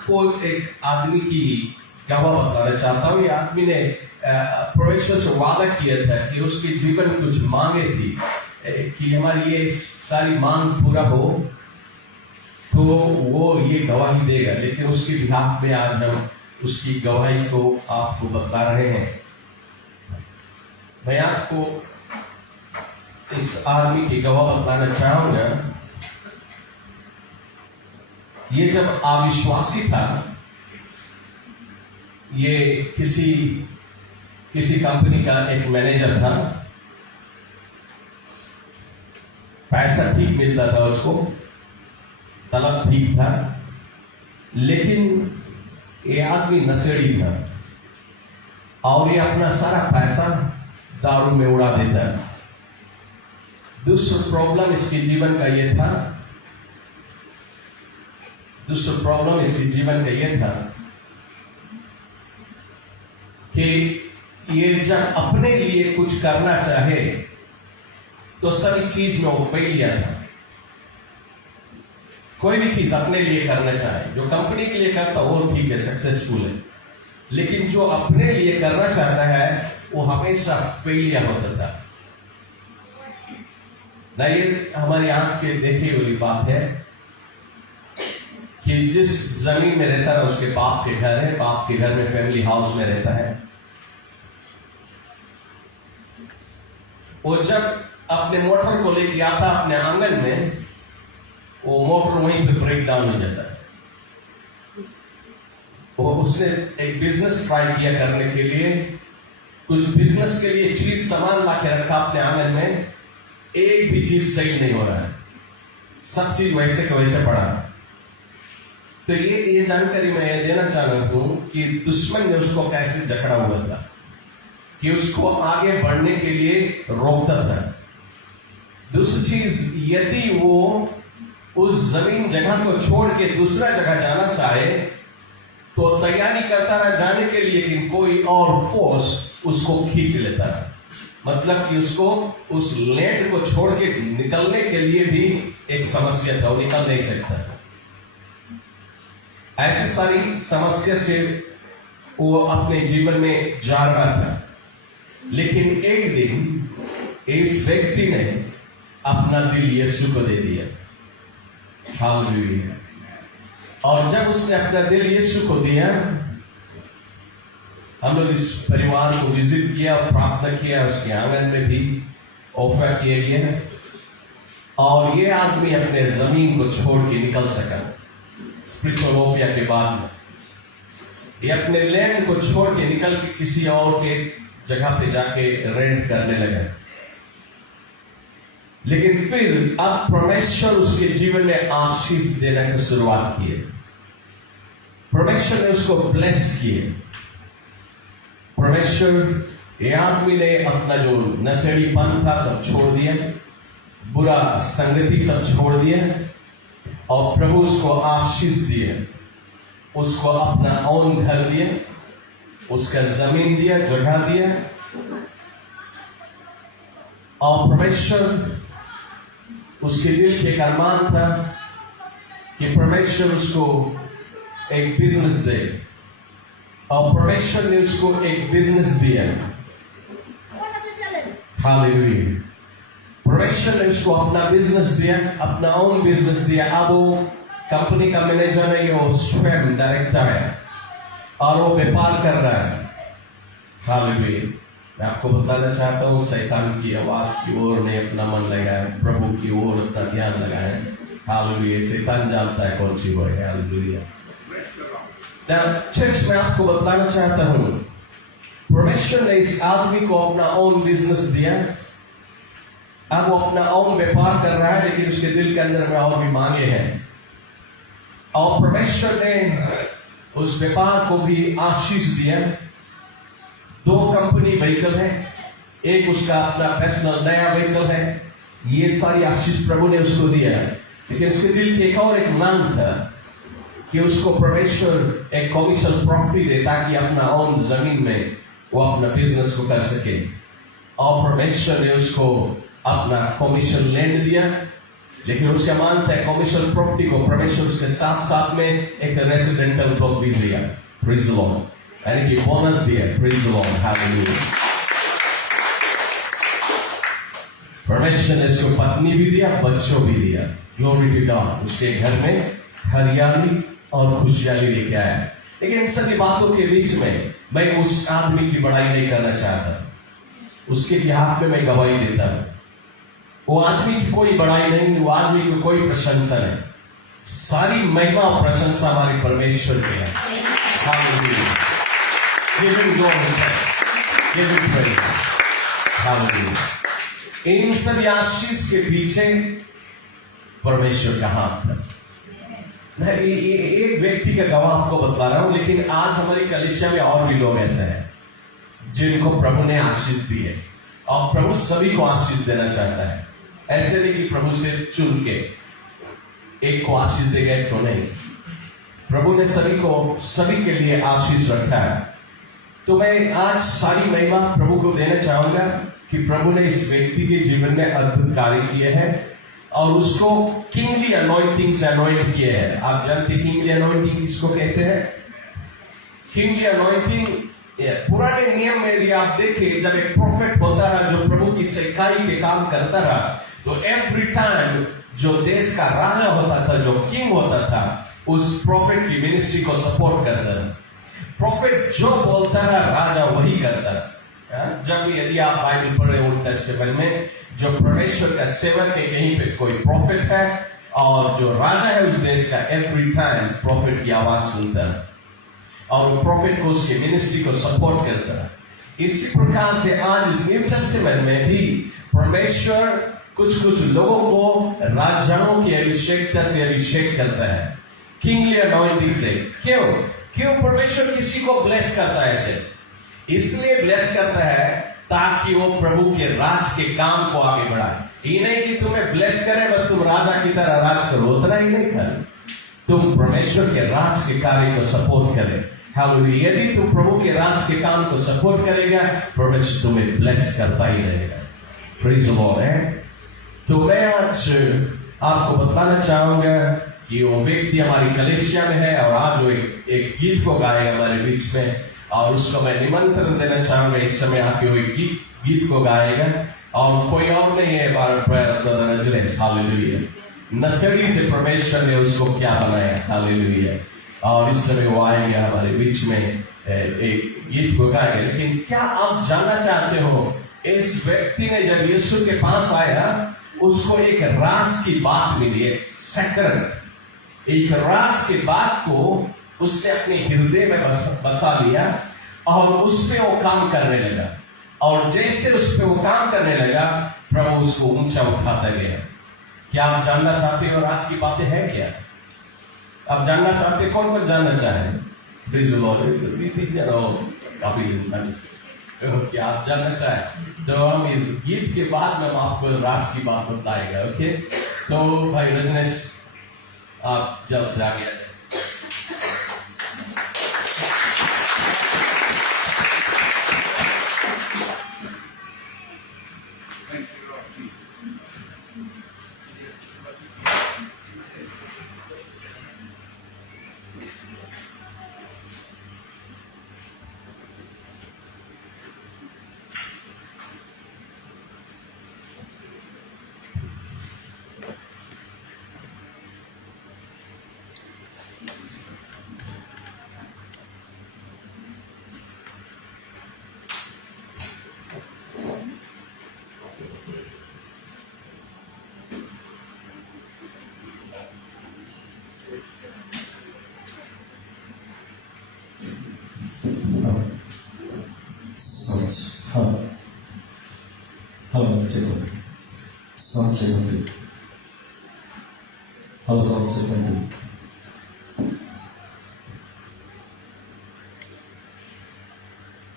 को एक आदमी की गवाह बताना चाहता हूँ। ये आदमी ने परमेश्वर से वादा किया था कि उसके जीवन में कुछ मांगे थी कि हमारी ये सारी मांग पूरा हो तो वो ये गवाही देगा। लेकिन उसके बिहाफ में आज हम उसकी गवाही को आपको बता रहे हैं। मैं आपको इस आदमी की गवाह बताना चाहूंगा। ये जब अविश्वासी था, ये किसी कंपनी का एक मैनेजर था, पैसा ठीक मिलता था उसको, तलब ठीक था, लेकिन ये आदमी नशेड़ी था और ये अपना सारा पैसा दारू में उड़ा देता है। दूसरा प्रॉब्लम इसके जीवन का ये था कि ये जब अपने लिए कुछ करना चाहे तो सभी चीज में वो फेलियर था। कोई भी चीज अपने लिए करना चाहे, जो कंपनी के लिए करता वो ठीक है, सक्सेसफुल है, लेकिन जो अपने लिए करना चाहता है वो हमेशा फेलियर होता था। ना ये हमारी आंख के देखी वाली बात है कि जिस जमीन में रहता है उसके बाप के घर है, बाप के घर में फैमिली हाउस में रहता है। वो जब अपने मोटर को लेके आता अपने आंगन में, वो मोटर वहीं पे ब्रेक डाउन हो जाता है। वो उसने एक बिजनेस ट्राई किया करने के लिए, कुछ बिजनेस के लिए चीज सामान ला के रखा अपने आंगन में, एक भी चीज सही नहीं हो रहा है, सब चीज वैसे के वैसे पड़ा। तो ये जानकारी मैं देना चाह रहा हूं कि दुश्मन ने उसको कैसे जकड़ा हुआ था कि उसको आगे बढ़ने के लिए रोकता था। दूसरी चीज, यदि वो उस जमीन जगह को छोड़ के दूसरा जगह जाना चाहे तो तैयारी करता रहा जाने के लिए, लेकिन कोई और फोर्स उसको खींच लेता है। मतलब कि उसको उस लैंड को छोड़ के निकलने के लिए भी एक समस्या था, वो निकल नहीं सकता। ऐसी सारी समस्या से वो अपने जीवन में जा रहा था। लेकिन एक दिन इस व्यक्ति ने अपना दिल यीशु को दे दिया। हालेलुया। और जब उसने अपना दिल यीशु को दिया, हम लोग इस परिवार को विजिट किया, प्रार्थना किया, उसके आंगन में भी ऑफर किया गया और ये आदमी अपने जमीन को छोड़ के निकल सका। स्पिरिचुअल ऑफर के बाद में ये अपने लैंड को छोड़ के निकल के किसी और के जगह पे जाके रेंट करने लगा। लेकिन फिर अब परमेश्वर उसके जीवन में आशीष देने की शुरुआत की। परमेश्वर ने उसको ब्लेस किए। परमेश्वर, ये आदमी ने अपना जो नशेड़ीपन था सब छोड़ दिया, बुरा संगति सब छोड़ दिया और प्रभु उसको आशीष दिए। उसको अपना ओन घर दिया, उसका जमीन दिया, जगह दिया। और परमेश्वर, उसके दिल के अरमान था कि परमेश्वर उसको एक बिजनेस दे और परमेश्वर ने उसको एक बिजनेस दिया। हालेलुया। परमेश्वर ने उसको अपना बिजनेस दिया, अपना ओन बिजनेस दिया। अब वो कंपनी का मैनेजर नहीं, वो स्वयं डायरेक्टर है और वो व्यापार कर रहा है। हालेलुया। मैं आपको बताना चाहता हूँ, शैतान की आवाज की ओर ने अपना मन लगाया, प्रभु की ओर अपना ध्यान लगाया। हालेलुया। शैतान जानता है कौन सी वो है। हालेलुया। चर्च में आपको बताना चाहता हूँ, परमेश्वर ने इस आदमी को अपना ओन बिजनेस दिया। अब वो अपना ओन व्यापार कर रहा है, लेकिन उसके दिल के अंदर में और भी मांगे हैं। और परमेश्वर ने उस व्यापार को भी आशीष दिया। 2 कंपनी व्हीकल है, एक उसका अपना पर्सनल नया व्हीकल है। ये सारी आशीष प्रभु ने उसको दिया। लेकिन उसके दिल की एक मांग था कि उसको परमेश्वर एक कॉमर्शियल प्रॉपर्टी दे ताकि अपना ओन जमीन में वो अपना बिजनेस को कर सके। और परमेश्वर ने उसको अपना कॉमर्शियल लैंड दिया लेकिन उसका मानता है कॉमर्शियल प्रॉपर्टी को परमेश्वर उसके साथ साथ में एक रेसिडेंटल ब्लॉक भी दिया, प्रेज द लॉर्ड, यानी कि बोनस दिया, प्रेज द लॉर्ड, हालेलुया। परमेश्वर ने उसको पत्नी भी दिया, बच्चों भी दिया, ग्लोरी टू गॉड। उसके घर में हरियाली और खुशहाली लेके आया। लेकिन इन सभी बातों के बीच में मैं उस आदमी की बड़ाई नहीं करना चाहता, उसके बिहाफ में मैं गवाही देता हूं। वो आदमी की कोई बड़ाई नहीं, वो आदमी की कोई प्रशंसा नहीं, सारी महिमा और प्रशंसा हमारे परमेश्वर की है। Hallelujah, giving God giving praise, hallelujah. इन सभी आशीष के पीछे परमेश्वर का हाथ है। मैं एक व्यक्ति का गवाह आपको बता रहा हूं, लेकिन आज हमारी कलीसिया में और भी लोग ऐसे हैं जिनको प्रभु ने आशीष दी है, और प्रभु सभी को आशीष देना चाहता है। ऐसे नहीं कि प्रभु से चुन के एक को आशीष देगा एक को नहीं, प्रभु ने सभी के लिए आशीष रखा है। तो मैं आज सारी महिमा प्रभु को देना चाहूंगा कि प्रभु ने इस व्यक्ति के जीवन में अद्भुत कार्य किए हैं और उसको किंगली अनॉइंटिंग से अनॉइंट किए हैं। आप जानते किंगली अनॉइंटिंग किसको कहते हैं? किंगली अनॉइंटिंग पुराने नियम में यदि आप देखें, जब एक प्रोफेट होता है जो प्रभु की सेवकाई के काम करता रहा, तो एवरी टाइम जो देश का राजा होता था, जो किंग होता था, उस प्रोफेट की मिनिस्ट्री को सपोर्ट करता था। प्रोफेट जो बोलता रहा, राजा वही करता था। जब यदि आप बाइबल पढ़े ओल्ड टेस्टामेंट में, जो परमेश्वर का सेवक है, कहीं पे कोई प्रोफेट है और जो राजा है उस देश का, एवरी टाइम प्रोफेट की आवाज सुनता है और प्रोफेट को उसकी मिनिस्ट्री को सपोर्ट करता है। इसी प्रकार से आज इस न्यू टेस्टामेंट में भी परमेश्वर कुछ लोगों को राजाओं की अभिषेकता से अभिषेक करता है, किंगली अनॉइंटिंग से। क्यों परमेश्वर किसी को ब्लेस करता है? ऐसे इसलिए ब्लेस करता है ताकि वो प्रभु के राज के काम को आगे बढ़ाए। ये नहीं कि तुम्हें ब्लेस करे बस तुम राजा की तरह राज करो, उतना ही नहीं कर, तुम परमेश्वर के राज के कार्य को सपोर्ट करे। हालेलुया। यदि तुम प्रभु के राज के काम को सपोर्ट करेगा, परमेश्वर तुम्हें ब्लेस करता ही रहेगा। प्रेज द लॉर्ड है। तो मैं आज आपको बताना चाहूंगा कि वो व्यक्ति हमारी कलीसिया में है और आज वो एक गीत को गाएगा हमारे बीच में, और उसको मैं निमंत्रण देना चाहूंगा इस समय आके वो गीत को गाएगा, और कोई और नहीं है, हालेलुया। नसड़ी से परमेश्वर ने उसको क्या बनाया, हालेलुया। और इस समय वो आएंगे हमारे बीच में एक गीत को गाएंगे। लेकिन क्या आप जानना चाहते हो, इस व्यक्ति ने जब यीशु के पास आया, उसको एक राज की बात मिली, एक राज की बात को उसने अपने हृदय में बसा लिया और उस पे वो काम करने लगा, और जैसे उस पे वो काम करने लगा, प्रभु उसको ऊंचा उठाता गया। क्या आप जानना चाहते हो राज की बातें हैं क्या? आप जानना चाहते, कौन जानना चाहे? प्लीज क्या आप जानना चाहे तो हम इस गीत के बाद में आपको राज की बात बताएगा। ओके, तो भाई रजनीश आप जल्द से आगे आ जाए।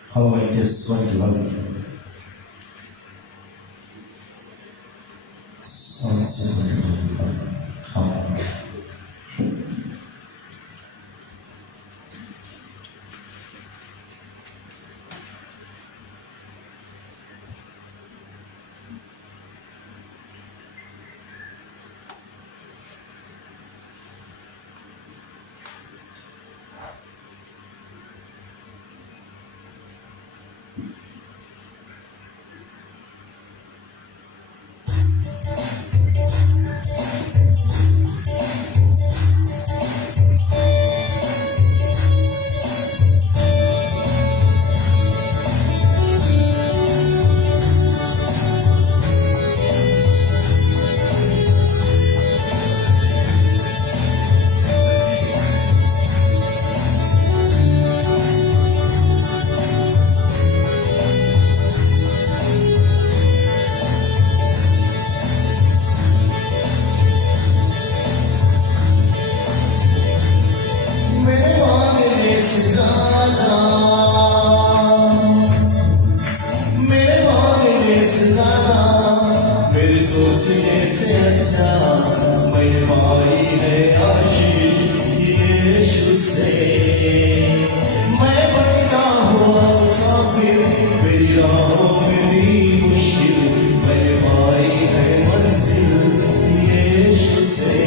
How I just want to love you. से मैं भटका हुआ मुसाफिर, मेरी राहों में भी मुश्किल, मैंने पाई है मंजिल यीशु से।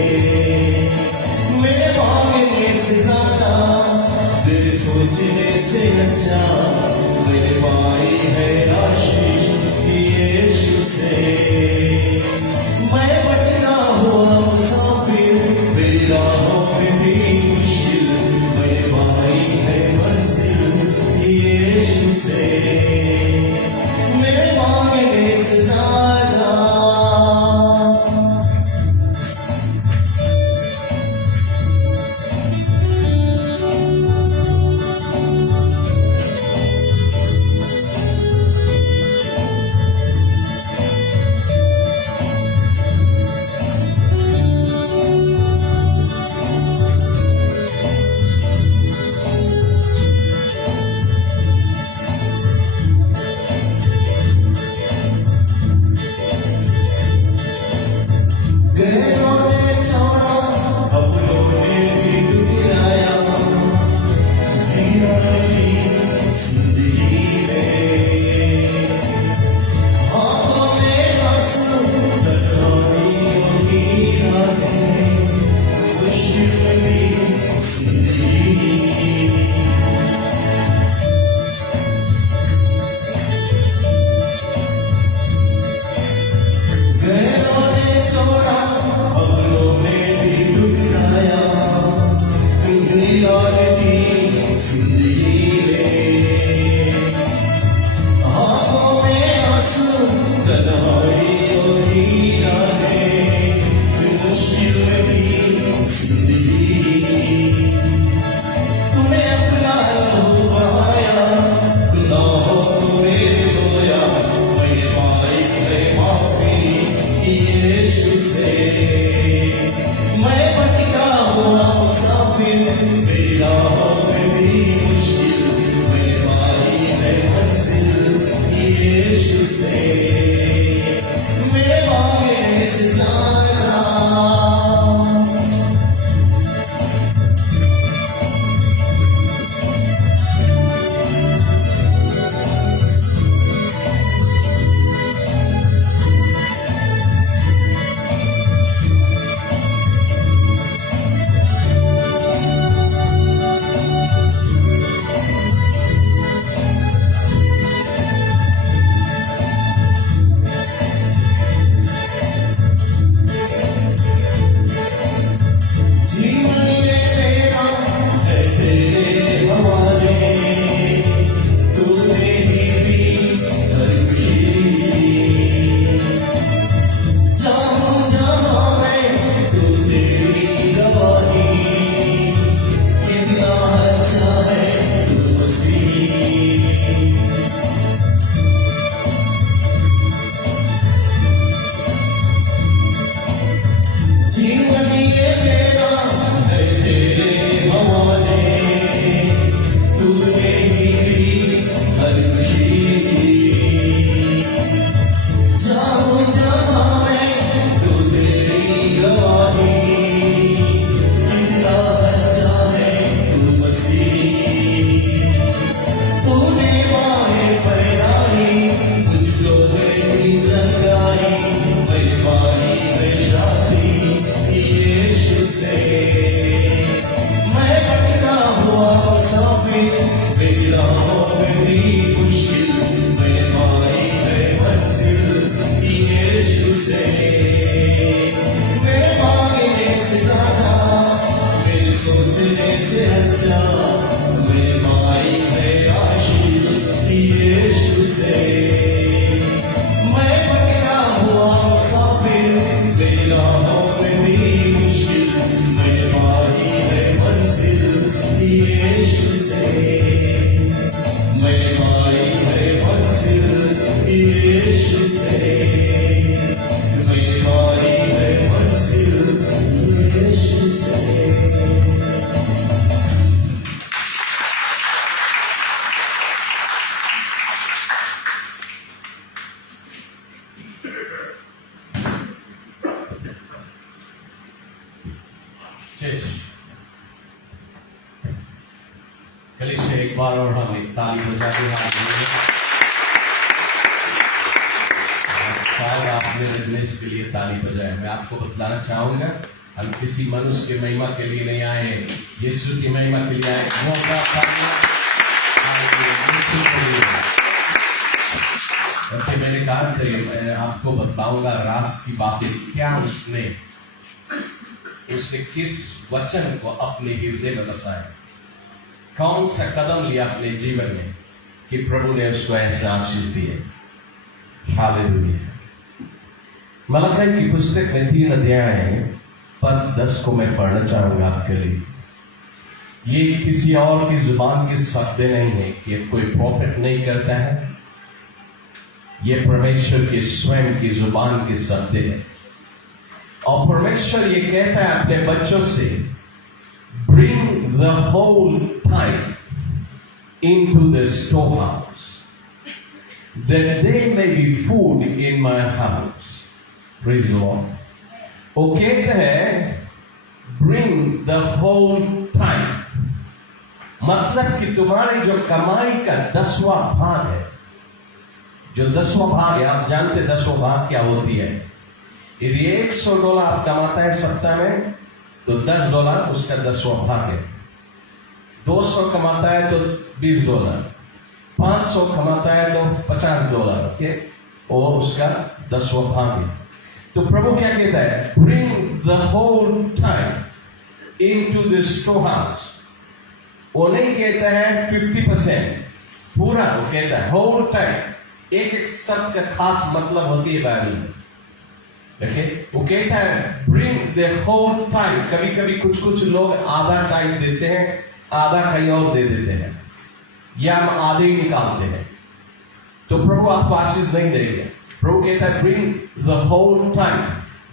मेरे मांगने से ज्यादा, मेरे सोचने से अच्छा, मैंने पाई है आशीष यीशु से। मैं भटका हुआ मुसाफिर, मेरी राहों में भी मुश्किल, मैंने पाई है मंजिल यीशु से। मेरे मांगने से ज्यादा, गहरों ने छोड़ा, अपनों ने भी ठुकराया, वीरानी जिंदगी में। हाथों में आंसू, तन्हाइयों की राहें, मुश्किल भी जिंदगी। गहरों ने छोड़ा, अपनों ने भी ठुकराया, वीरानी जिंदगी में। हाथों में आंसू, तन्हाइयों की राहें, मुश्किल भी जिंदगी। तूने अपना लहू बहाया, गुनाहों को मेरे धोया, मैंने पाई है माफी यीशु से। मैं भटका हुआ मुसाफिर, मेरी राहों में भी मुश्किल, मैंने पाई है मंजिल यीशु से। मेरे मांगने से ज्यादा, जीवन ये मेरा है तेरे हवाले, तूने ही दी हर खुशी। जाऊं जहां मैं, तू तेरी गवाही, कितना अच्छा है तू मसीह। जीवन ये मेरा है तेरे हवाले, तूने ही दी हर खुशी। जाऊं जहां मैं, तू तेरी गवाही, कितना अच्छा है तू मसीह। तूने बाहें फैलाई, मुझको तेरी जगाई, मैं पाई है शादी यीशु से। मैं भटका हुआ मुसाफिर, मेरी राहों में भी मुश्किल, मैंने पाई है मंजिल यीशु से। मेरे मांगने से ज्यादा, मेरे सोचने से अच्छा, मैंने पाई है आशीष यीशु से। मैं भटका हुआ मुसाफिर, मेरी राहों में भी मुश्किल, मैंने पाई है मंजिल यीशु से। मैंने पाई है मंजिल यीशु से। मैंने पाई है मंजिल यीशु से। कलीसिया एक बार और हम एक ताली बजा के शायद आप मेरे देश के लिए ताली बजाए। मैं आपको बतलाना चाहूंगा, हम किसी मनुष्य की महिमा के लिए नहीं आए, यीशु की महिमा के लिए आए। वैसे मैंने कहा था मैं आपको बताऊंगा रास की बातें क्या उसने किस वचन को अपने हृदय में बसाया, कौन सा कदम लिया अपने जीवन में कि प्रभु ने उसको ऐसे आशीष दिए। हालेलुया। मलाकी की पुस्तक में 3 अध्याय पद 10 को मैं पढ़ना चाहूंगा आपके लिए। ये किसी और की जुबान के शब्द नहीं है, ये कोई प्रॉफिट नहीं करता है, ये परमेश्वर के स्वयं की जुबान के शब्द है। और परमेश्वर ये कहता है अपने बच्चों से, bring the whole time into the storehouse, that there may be food in my house. Praise the Lord. वो कहते हैं bring the whole time, मतलब कि तुम्हारी जो कमाई का 10वां भाग है, जो 10वां भाग है, आप जानते 10वां भाग क्या होती है। यदि $100 आप कमाता है सप्ताह में तो $10 उसका 10वां भाग है। 200 कमाता है तो $20, 500 कमाता है तो $50, ओके, और उसका 10वां भाग है। तो प्रभु क्या कहता है, bring the whole time into the storehouse. वो नहीं कहता है 50% पूरा, वो कहता है होल टाइम। एक शब्द का खास मतलब होती है बाइबल में, ओके। वो कहता है ब्रिंग द होल टाइम। कभी कभी कुछ लोग आधा टाइम देते हैं, आधा कहीं और दे देते हैं, या हम आधे ही निकालते हैं, तो प्रभु आपको आशीष नहीं देंगे। प्रभु कहता है ब्रिंग द होल टाइम।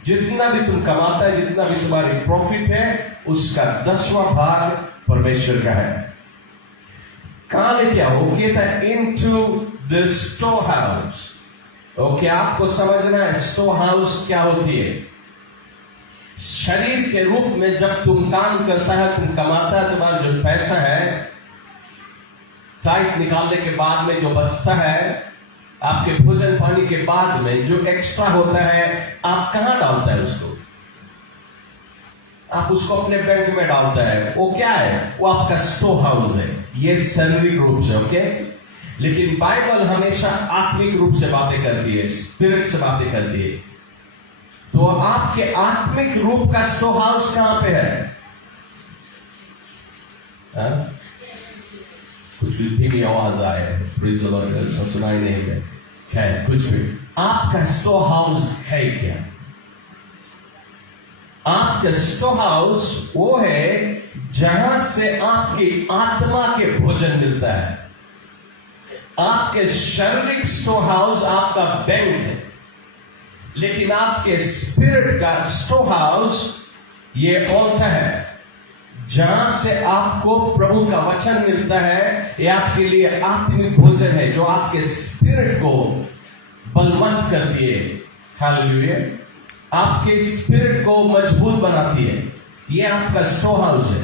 जितना भी तुम कमाता है, जितना भी तुम्हारी प्रॉफिट है, उसका 10वां भाग परमेश्वर का है। कहां लेके आओ, वो कहता है into the store house. Okay, आपको समझना है स्टोर हाउस क्या होती है। शरीर के रूप में जब तुम काम करता है, तुम कमाता है, तुम्हारा जो पैसा है, टाइट निकालने के बाद में जो बचता है, आपके भोजन पानी के बाद में जो एक्स्ट्रा होता है, आप कहां डालता है उसको? आप उसको अपने बैंक में डालता है। वो क्या है? वो आपका स्टोर हाउस है। ये शारीरिक रूप से, ओके। लेकिन बाइबल हमेशा आत्मिक रूप से बातें करती है, स्पिरिट से बातें करती है। तो आपके आत्मिक रूप का स्टोर हाउस कहां पे है? कुछ भी धीमी आवाज आए, सुनाई नहीं है, खैर कुछ भी। आपका स्टोर हाउस है क्या? आपका स्टोर हाउस वो है जहां से आपकी आत्मा के भोजन मिलता है। आपके शारीरिक स्टोर हाउस आपका बैंक है, लेकिन आपके स्पिरिट का स्टोर हाउस ये ऑल्टर है, जहां से आपको प्रभु का वचन मिलता है। ये आपके लिए आत्मिक भोजन है जो आपके स्पिरिट को बलवंत करती है। हालेलुया। आपके स्पिरिट को मजबूत बनाती है। ये आपका स्टोर हाउस है।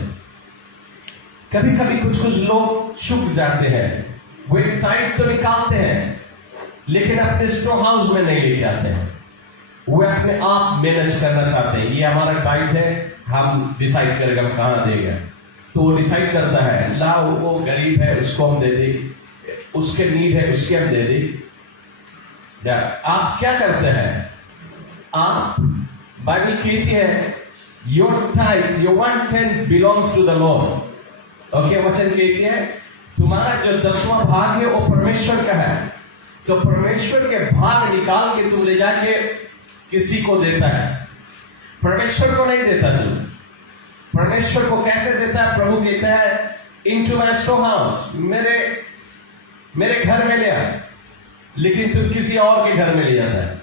कभी कभी कुछ लोग चुप जाते हैं, वो एक टाइम तो निकालते हैं, लेकिन अपने स्टोर हाउस में नहीं लेके आते हैं। वो अपने आप मैनेज करना चाहते हैं, ये हमारा टाइम है, हम डिसाइड करेंगे हम कहां देंगे। तो वो डिसाइड करता है, लाओ वो गरीब है उसको हम दे दें, उसके नीड है उसके हम दे दें। आप क्या करते हैं? आप, बाइबल कहती है your time, your 1/10 belongs to the Lord. Okay, वचन कहती है तुम्हारा जो 10वां भाग है वो परमेश्वर का है। तो परमेश्वर के भाग निकाल के तुम ले जाके किसी को देता है, परमेश्वर को नहीं देता। तुम परमेश्वर को कैसे देता है? प्रभु कहता है इनटू माय स्टोर हाउस, मेरे घर में ले आ, लेकिन तुम किसी और के घर में ले जाता है।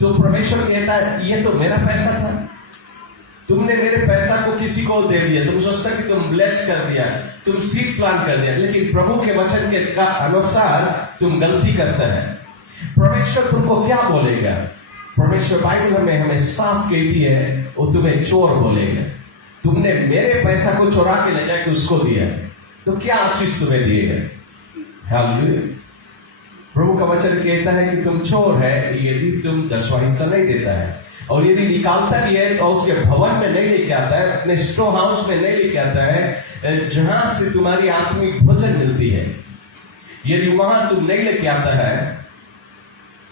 तो परमेश्वर कहता है ये तो मेरा पैसा था, तुमने मेरे पैसा को किसी को दे दिया। तुम सोचता कि तुम ब्लेस कर दिया, तुम सीड प्लान कर दिया, लेकिन प्रभु के वचन के अनुसार तुम गलती करता है। परमेश्वर तुमको क्या बोलेगा? परमेश्वर बाइबल में हमें साफ कहती है वो तुम्हें चोर बोलेगा। तुमने मेरे पैसा को चुरा के ले जाके उसको दिया, तो क्या आशीष तुम्हें दिए गए? हालेलुया। प्रभु का वचन कहता है कि तुम चोर है यदि तुम 10वां हिस्सा नहीं देता है, और यदि निकालता भी है तो उसके भवन में नहीं लेके आता है, अपने स्टोर हाउस में नहीं लेके आता है जहां से तुम्हारी आत्मिक भोजन मिलती है। यदि वहां तुम नहीं लेके आता है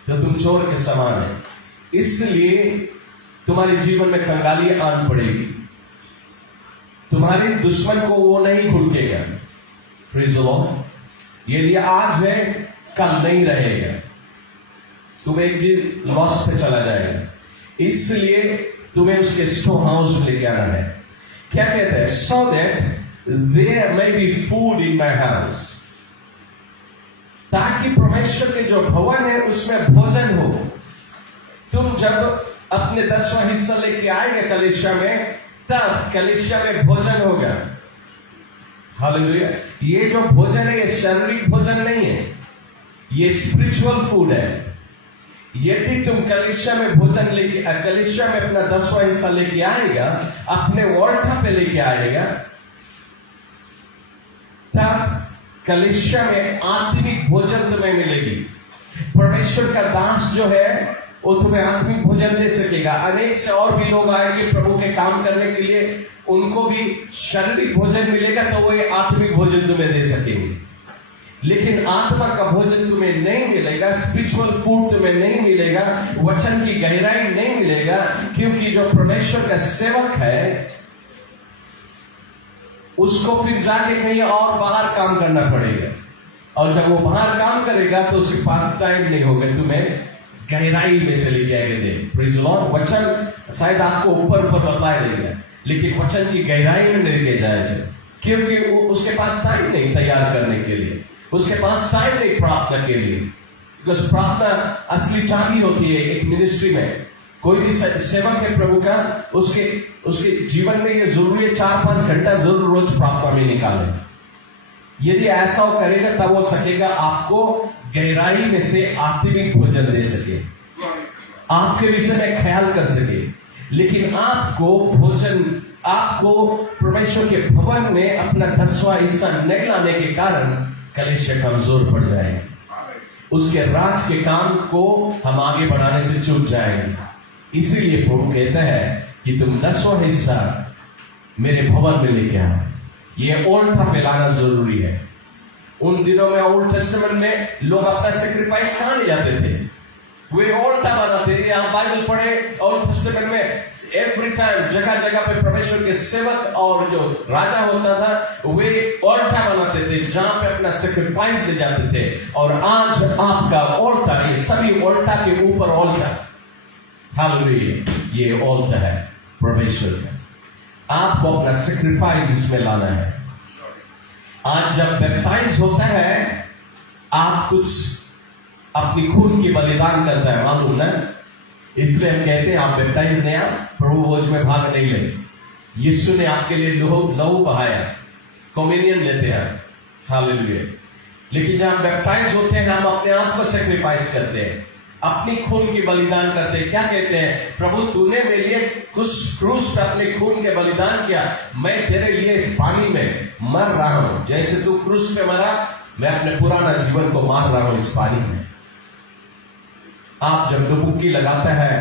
तो तुम चोर के समान है। इसलिए तुम्हारे जीवन में कंगाली आन पड़ेगी, तुम्हारे दुश्मन को वो नहीं भूलेगा। Praise the Lord. यदि आज है कल नहीं रहेगा, तुम एक दिन लॉस पे चला जाएगा। इसलिए तुम्हें उसके स्टोर हाउस में लेके आना है। क्या कहते हैं? So that there may be food in my house, ताकि परमेश्वर के जो भवन है उसमें भोजन हो। तुम जब अपने 10वां हिस्सा लेके आएंगे कलीसिया में, तब कलीसिया में भोजन होगा। हालेलुया। ये जो भोजन है ये शारीरिक भोजन नहीं है, ये स्पिरिचुअल फूड है। यदि तुम कलीसिया में भोजन लेके, कलीसिया में अपना 10वां हिस्सा लेके आएगा, अपने ऑल्टर पे लेके आएगा, तब कलीसिया में आत्मिक भोजन तुम्हें मिलेगी। परमेश्वर का दास जो है वो तुम्हें आत्मिक भोजन दे सकेगा। अनेक से और भी लोग आएंगे प्रभु के काम करने के लिए, उनको भी शारीरिक भोजन मिलेगा तो वो आत्मिक भोजन तुम्हें दे सकेंगे। लेकिन आत्मा का भोजन तुम्हें नहीं मिलेगा, स्पिरिचुअल फूड तुम्हें नहीं मिलेगा, वचन की गहराई नहीं मिलेगा, क्योंकि जो परमेश्वर का सेवक है उसको फिर जाके कहीं और बाहर काम करना पड़ेगा, और जब वो बाहर काम करेगा तो उसके पास टाइम नहीं होगा तुम्हें गहराई में से लेके आगे दे। Praise the Lord. वचन शायद आपको ऊपर ऊपर बता देगा, लेकिन वचन की गहराई में नहीं ले जाए, क्योंकि उसके पास टाइम नहीं तैयार करने के लिए, उसके पास टाइम नहीं प्रार्थना के लिए। बिकॉज प्रार्थना असली चाबी होती है एक मिनिस्ट्री में। कोई भी सेवक है प्रभु का, उसके जीवन में ये जरूरी है 4-5 घंटा जरूर रोज प्रार्थना में निकाले। यदि ऐसा वो करेगा तब वो सकेगा आपको गहराई में से आत्मिक भोजन दे सके, आपके विषय में ख्याल कर सके। लेकिन आपको भोजन, आपको परमेश्वर के भवन में अपना 10वां हिस्सा नहीं लाने के कारण कलीसिया कमजोर पड़ जाएगी, उसके राज के काम को हम आगे बढ़ाने से चूक जाएंगे। इसीलिए प्रभु कहता है कि तुम 10वां हिस्सा मेरे भवन में लेके आओ। ये ओल्टा पे लाना जरूरी है। उन दिनों में ओल्ड टेस्टामेंट में लोग अपना सेक्रीफाइस कहां ले जाते थे? वे ओल्टा बनाते थे। आप बाइबल पढ़े ओल्ड टेस्टामेंट में एवरी टाइम जगह जगह पे परमेश्वर के सेवक और जो राजा होता था वे ओल्टा बनाते थे जहां पे अपना सेक्रीफाइस ले जाते थे। और आज आपका ओल्टा, ये सभी ओल्टा के ऊपर ओल्टा, हालेलुया, ये ओल्टा है परमेश्वर का। आपको अपना सेक्रीफाइस इसमें लाना है। आज जब बैप्टाइज होता है आप कुछ अपनी खून की बलिदान करता है, मालूम ना? इसलिए हम कहते हैं आप बैप्टाइज नहीं, आप प्रभु भोज में भाग नहीं ले। यीशु ने आपके लिए लहू बहाया, कम्युनियन लेते हैं, हालेलुया। लेकिन जब हम बैप्टाइज होते हैं हम अपने आप को सेक्रीफाइस करते हैं, अपनी खून की बलिदान करते हैं। क्या कहते हैं? प्रभु तूने मेरे लिए क्रूस पे अपने खून के बलिदान किया, मैं तेरे लिए इस पानी में मर रहा हूं। जैसे तू क्रूस पे मरा, मैं अपने पुराना जीवन को मार रहा हूं इस पानी में। आप जब डुबकी लगाता है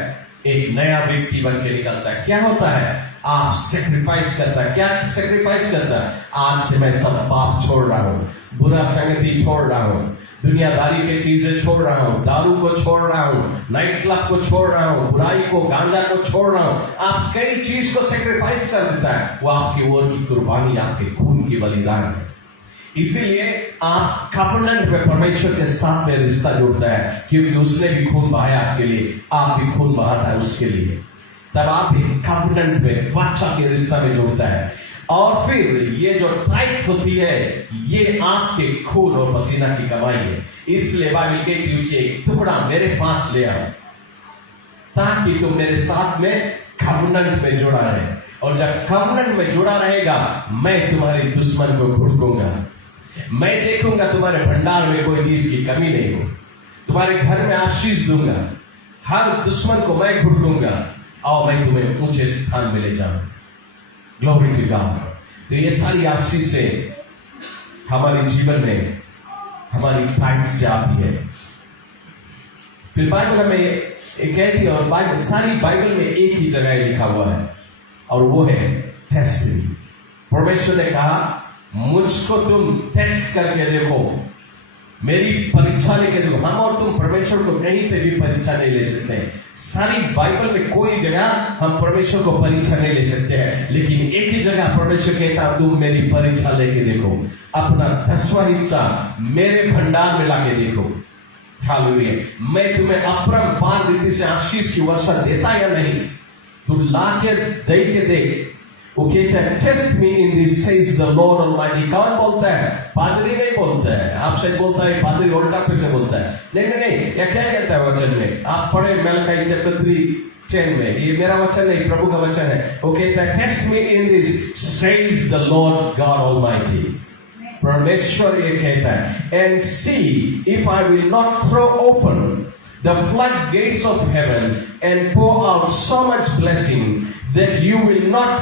एक नया व्यक्ति बन के निकलता है। क्या होता है? आप सेक्रीफाइस करता है। क्या सेक्रीफाइस करता है? आज से मैं सब पाप छोड़ रहा हूं, बुरा संगति छोड़ रहा हूं, दुनियादारी की चीजें छोड़ रहा हूं, दारू को छोड़ रहा हूं, नाइट क्लब को छोड़ रहा हूं, बुराई को, गांजा को छोड़ रहा हूं। आप कई चीज को सेक्रीफाइस कर देता है। वो आपकी ओर की कुर्बानी, आपके खून की बलिदान है। इसीलिए आप कवनेंट में परमेश्वर के साथ में रिश्ता जोड़ता है, क्योंकि उसने भी खून बहाया आपके लिए, आप भी खून बहाता है उसके लिए। तब आप एक कवनेंट में, वाचा के रिश्ता में जोड़ता है। और फिर ये जो टाइट होती है ये आपके खून और पसीना की कमाई है। इसलिए बाइबल कहती है उसके एक टुकड़ा मेरे पास ले आओ, ताकि तुम मेरे साथ में कवनेंट में जुड़ा रहे। और जब कवनेंट में जुड़ा रहेगा, मैं तुम्हारे दुश्मन को भुड़कूंगा, मैं देखूंगा तुम्हारे भंडार में कोई चीज की कमी नहीं हो, तुम्हारे घर में आशीष दूंगा, हर दुश्मन को मैं भुड़कूंगा और मैं तुम्हें ऊंचे स्थान में ले जाऊंगा। Glory to God. तो ये सारी आशीष से हमारे जीवन में हमारी टाइट से आती है। फिर बाइबल हमें एक कहती है, और बाइबल सारी बाइबल में एक ही जगह लिखा हुआ है, और वो है टेस्टिंग। परमेश्वर ने कहा, मुझको तुम टेस्ट करके देखो, मेरी परीक्षा लेके देखो। हम और तुम परमेश्वर को कहीं पे भी परीक्षा नहीं ले सकते हैं। सारी बाइबल में कोई जगह हम परमेश्वर को परीक्षा नहीं ले सकते हैं, लेकिन एक ही जगह परमेश्वर कहता, तुम मेरी परीक्षा लेके देखो, अपना 10वां हिस्सा मेरे भंडार में लाके देखो। हालेलुया। मैं तुम्हें अपरंपार रीति से आशीष की वर्षा देता या नहीं, तू लाके दे के देख। वो कहता है, test me in this says the Lord Almighty. कौन बोलता है? पादरी नहीं बोलता है। आपसे बोलता है पादरी, उल्टा फिर से बोलता है। नहीं नहीं नहीं, ये क्या कहता है वचन में? आप पढ़े मलकी चैप्टर 3:10 में, ये मेरा वचन नहीं, प्रभु का वचन है। वो कहता है, test me in this says the Lord God Almighty. परमेश्वर ये कहता है, and see if I will not throw open the floodgates of heaven and pour out so much blessing that you will not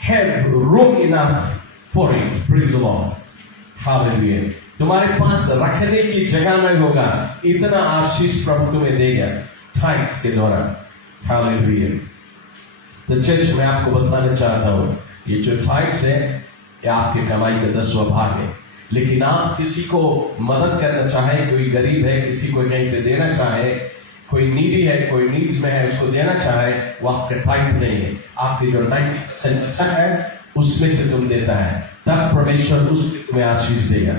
have room enough for it. Praise the Lord. Hallelujah. तुम्हारे पास रखने की जगह नहीं होगा, इतना आशीष प्रभु तुम्हें देगा tights के द्वारा। Hallelujah. तो चर्च में आपको बताना चाहता हूं, ये जो टाइट्स है, ये आपकी कमाई का 10वां भाग है। लेकिन आप किसी को मदद करना चाहे, कोई गरीब है, किसी को कहीं पे देना चाहे, कोई नीडी है, कोई नीड्स में है, उसको देना चाहे, वो आपका टाइप नहीं है। आपकी जो 90% अच्छा है उसमें से तुम देता है, तब परमेश्वर उसमें तुम्हें आशीष देगा।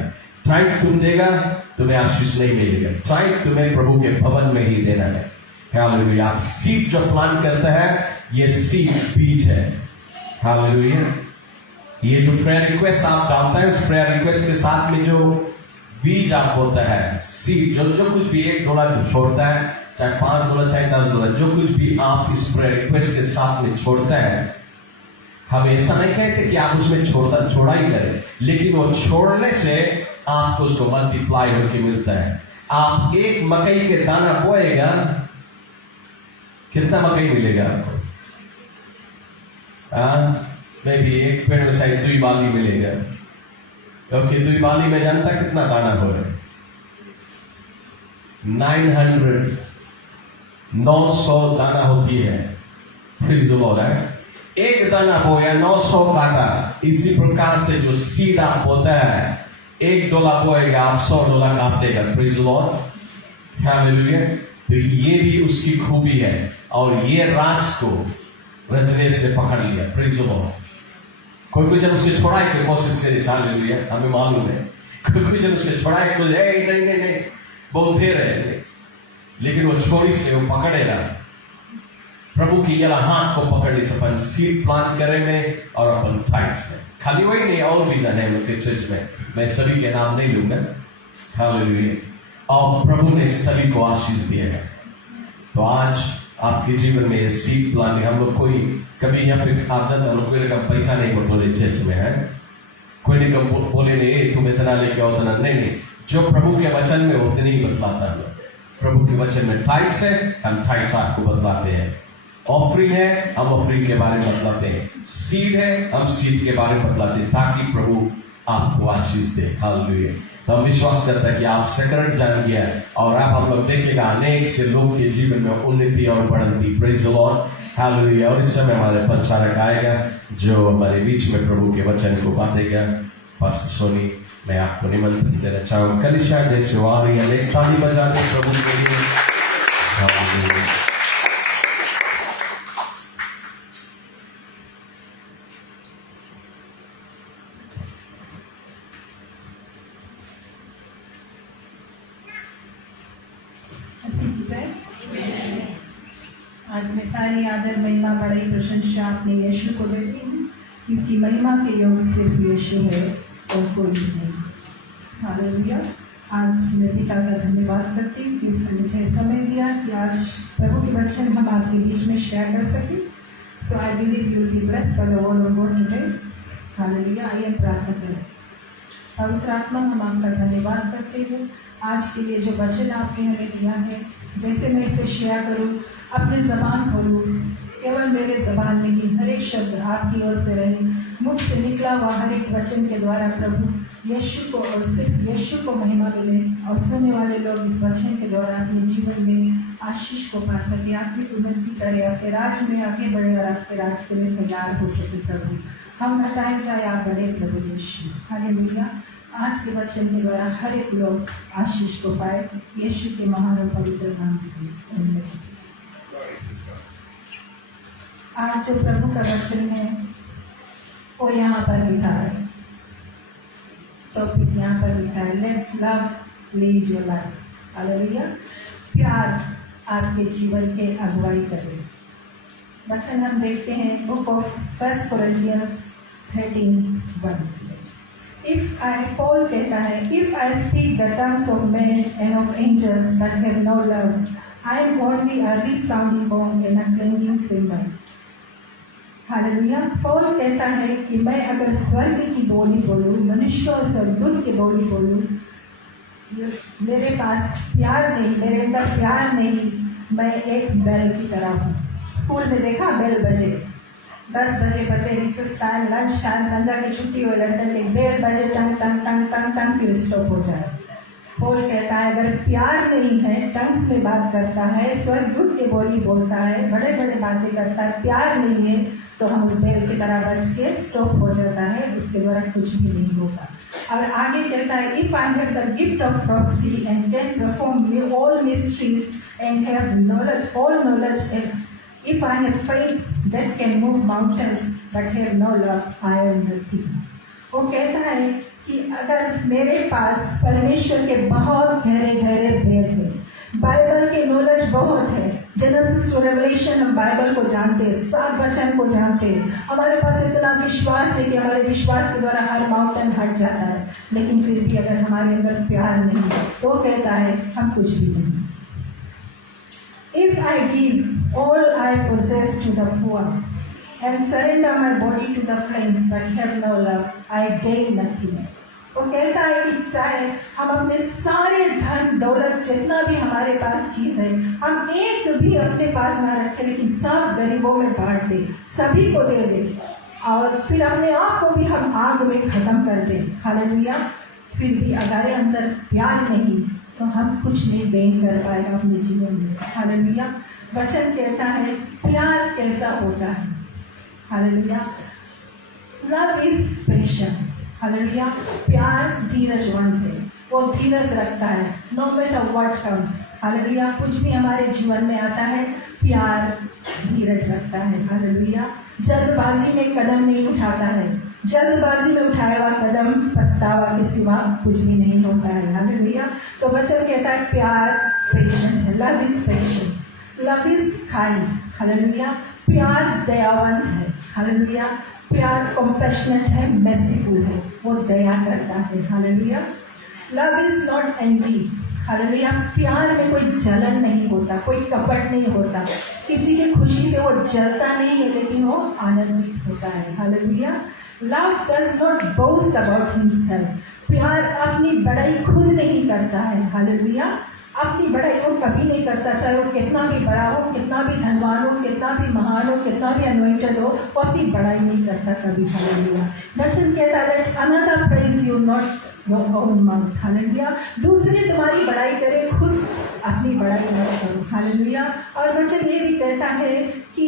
टाइप तुम देगा, तुम्हें आशीष नहीं मिलेगा। टाइप तुम्हें प्रभु के भवन में ही देना है। हालेलुया। आप सीड जो प्लांट करता है, ये सीड बीज है। हालेलुया। ये जो प्रेयर रिक्वेस्ट आप डालता है, उस प्रेयर रिक्वेस्ट के साथ में जो बीज आप होता है, सीड, जो कुछ भी $1 जो छोड़ता है, चाहे $5 चाहे $10, जो कुछ भी आप इस प्रेयर रिक्वेस्ट के साथ में छोड़ता है, हम ऐसा नहीं कहते कि आप उसमें छोड़ा ही करें, लेकिन वो छोड़ने से आपको उसको मल्टीप्लाई होकर मिलता है। आप एक मकई के दाना बोएगा, कितना मकई मिलेगा आपको? में भी एक पेड़ में शायद 2 बाली मिलेगा, क्योंकि 2 बाली में जानता कितना दाना हो रहा है? 900 दाना होती है। Praise the Lord. एक दाना बोया 900 काटा। इसी प्रकार से जो सीड आप बोता है, $1 बोएगा, आप $100 काटेगा। Praise the Lord. हालेलुया। तो ये भी उसकी खूबी है, और ये राज को रजनीश ने पकड़ लिया। Praise the Lord. कोई जब उसके छोड़ाए की कोशिश करे, हालेलुया, हमें मालूम है, कोई जब उसके छोड़ाए को नहीं बहुत देर है, लेकिन वो छोड़ी से वो पकड़ेगा। प्रभु की यला हाथ को पकड़ने से अपन सीड प्लांट करेंगे, और अपन टाइट्स में खाली वही नहीं, और भी जाने हम लोग के चर्च में, मैं सभी के नाम नहीं लूंगा। हालेलुया। और प्रभु ने सभी को आशीष दिया है। तो आज आपके जीवन में सीड प्लांट, हम लोग कोई कभी यहाँ पे आप जानते हो, कोई रकम पैसा नहीं बटोरे चर्च में है, कोई नहीं बोले नहीं तुम इतना लेके आओ, उतना नहीं। जो प्रभु के वचन में उतने ही बतलाता है। प्रभु के वचन में टाइट्स है, हम टाइट्स आपको बतलाते हैं। ऑफरिंग है, हम ऑफरिंग के बारे में बतलाते हैं। सीड है, हम सीड के बारे में बतलाते हैं, ताकि प्रभु आपको आशीष दे। हालेलुया। तो हम विश्वास करते हैं कि आप सेक्रेट जान गया, और आप हम लोग देखेगा अनेक से लोग के जीवन में उन्नति और बढ़ती। Praise the Lord. हालेलुया। और इस समय हमारे प्रचारक आएगा, जो हमारे बीच में प्रभु के वचन को बांटेगा। पास्टर सोनी, मैं आपको निमंत्रण देना चाहूंगा, कलिशा जैसे आ रही है, एक ताली बजा दे प्रभु के लिए। हालेलुया। आज मैं सारी आदर, महिमा, बड़ाई, प्रशंसा अपने यीशु को देती हूँ, क्योंकि महिमा के योग सिर्फ यीशु है और कोई नहीं। हालेलुया। आज मैं पिता का धन्यवाद करती हूँ कि इसने मुझे समय दिया कि आज प्रभु के वचन हम आपके बीच में शेयर कर सकें। So I believe you will be blessed by the word of God today. Hallelujah. आइए प्रार्थना करें। पवित्र आत्मा, हम आपका धन्यवाद करते हैं आज के लिए जो वचन आपने हमें दिया है। जैसे मैं इसे शेयर करूँ, अपनी जबान खोलूँ, केवल मेरे जबान नहीं, हर एक शब्द आपकी ओर से रहे, मुख से निकला हुआ हर एक वचन के द्वारा प्रभु यीशु को और सिर्फ यीशु को महिमा मिले और सुनने वाले लोग इस वचन के द्वारा अपने जीवन में आशीष को पा सके, आपकी उन्नति करे, आपके राज में आगे बढ़े और आपके राज के लिए तैयार हो सके। प्रभु हम घटाए जाए, आप बढ़े प्रभु यीशु। हालेलुया। आज के वचन के द्वारा हर एक लोग आशीष को पाए, यीशु के महान और पवित्र नाम से। आज जो प्रभु का वचन है वो यहाँ पर लिखा है, टॉपिक यहाँ पर लिखा है, let love lead your life. Hallelujah. प्यार आपके जीवन के अगुवाई करे। वचन हम देखते हैं book of 1 Corinthians 13:1। If I, Paul कहता है, if I speak the tongues of man and of angels but have no love, I am only a resounding gong and a clanging cymbal. Hallelujah. Paul कहता है कि मैं अगर स्वर्ग की बोली बोलूं, मनुष्य और स्वर्गदूत की बोली बोलूं, मेरे पास प्यार नहीं, मेरे अंदर प्यार नहीं, मैं एक बेल की तरह हूँ। स्कूल में देखा बेल बजे, 10 बजे बजे, रिसेस टाइम, लंच टाइम, संध्या की छुट्टी हो, लड़के के बेल बजे, टंग टंग टंग टंग टंग, फिर स्टॉप हो जाए। पॉल कहता है अगर प्यार नहीं है, टंग्स में बात करता है, स्वर्गदूत के बोली बोलता है, बड़े बड़े बातें करता है, प्यार नहीं है, तो हम उस बेल की तरह बच के स्टॉप हो जाता है, उसके द्वारा कुछ भी नहीं होगा। और आगे कहता है, if I have the gift of prophecy and can perform all mysteries and have knowledge, all knowledge, if I have faith that can move mountains but have no love, I am nothing. वो कहता है कि अगर मेरे पास परमेश्वर के बहुत गहरे गहरे भेद है, बाइबल के नॉलेज बहुत है, जेनेसिस टू रेवलेशन हम बाइबल को जानते हैं, 7 वचन को जानते हैं, हमारे पास इतना विश्वास है कि हमारे विश्वास के द्वारा हर माउंटेन हट जाता है, लेकिन फिर भी अगर हमारे अंदर प्यार नहीं है तो कहता है हम कुछ भी नहीं। If I give all I possess to the poor and surrender my body to the flames but have no love, I gain nothing. वो कहता है कि चाहे हम अपने सारे धन दौलत जितना भी हमारे पास चीज है, हम एक भी अपने पास ना रखें, लेकिन सब गरीबों में बांट दे, सभी को दे दे, और फिर अपने आप को भी हम आग में खत्म कर दे। हालेलुया। फिर भी अगर अंदर प्यार नहीं तो हम कुछ नहीं गेन कर पाएगा अपने जीवन में। हालेलुया। वचन कहता है प्यार कैसा होता है। Hallelujah. Love is patient. Hallelujah. प्यार धीरजवान है, वो धीरज रखता है, no matter what comes. Hallelujah. कुछ भी हमारे जीवन में आता है, प्यार धीरज रखता है। हालेलुया। जल्दबाजी में कदम नहीं उठाता है, जल्दबाजी में उठाया हुआ कदम पछतावा के सिवा कुछ भी नहीं होता है। हालेलुया। तो वचन कहता है प्यार पेशेंट है, love is patient, love is kind. Hallelujah. प्यार दयावंत है। हालेलुया। प्यार कंपैशनेट है, merciful है, वो दया करता है। Hallelujah. Love is not angry. Hallelujah. प्यार में कोई जलन नहीं होता, कोई कपट नहीं होता, किसी की खुशी से वो जलता नहीं है, लेकिन वो आनंदित होता है। Hallelujah. Love does not boast about himself. प्यार अपनी बड़ाई खुद नहीं करता है। हालेलुया। अपनी बड़ाई वो कभी नहीं करता, चाहे वो कितना भी बड़ा हो, कितना भी धनवान हो, कितना भी महान हो, कितना भी अनोइंटेड हो, वो अपनी बड़ाई नहीं करता कभी। हालेलुया। वचन कहता है let another praise you not your own mouth. Hallelujah. दूसरे तुम्हारी बड़ाई करे, खुद अपनी बड़ाई मत करो। हालेलुया। और वचन ये भी कहता है कि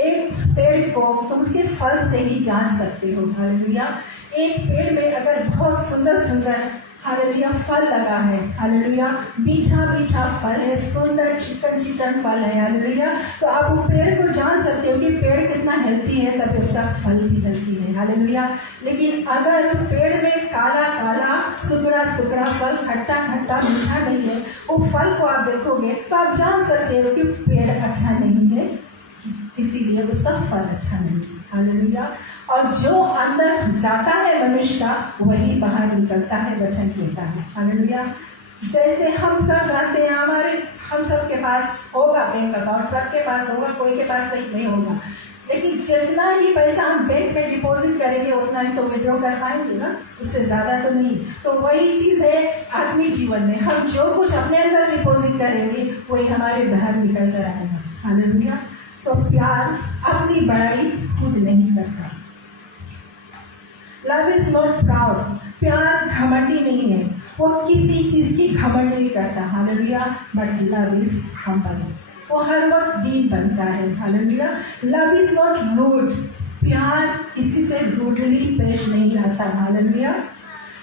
एक पेड़ को तुम उसके फल से ही जान सकते हो। हालेलुया। एक पेड़ में अगर बहुत सुंदर सुंदर हालेलुया फल लगा है, हालेलुया मीठा मीठा फल है, सुंदर चिकन चिकन फल है, हालेलुया, तो आप वो पेड़ को जान सकते हो कि पेड़ कितना हेल्थी है, तब उसका फल भी हेल्थी है। हालेलुया। लेकिन अगर पेड़ में काला काला सुकड़ा सुकड़ा फल, खट्टा खट्टा मीठा नहीं है, वो फल को आप देखोगे तो आप जान सकते हो कि पेड़ अच्छा नहीं है, इसीलिए उसका फल अच्छा नहीं है। हालेलुया। और जो अंदर जाता है मनुष्य का वही बाहर निकलता है, वचन कहता है। हालेलुया। जैसे हम सब जानते हैं, हम सब के पास होगा बैंक अकाउंट, सबके पास होगा, कोई के पास सही नहीं होगा, लेकिन जितना ही पैसा हम बैंक में डिपॉजिट करेंगे उतना ही तो विड्रॉ कर पाएंगे ना, उससे ज्यादा तो नहीं। तो वही चीज है आत्मिक जीवन में, हम जो कुछ अपने अंदर डिपॉजिट करेंगे वही हमारे बाहर निकल कर आएगा। हालेलुया। तो प्यार अपनी बड़ाई खुद नहीं करता। Love is not proud. प्यार घमंडी नहीं है, वो किसी चीज की घमंड नहीं करता, hallelujah. But love is humble, वो हर वक्त दीन बनता है, hallelujah. Love is not rude, प्यार किसी से रूडली पेश नहीं आता, hallelujah.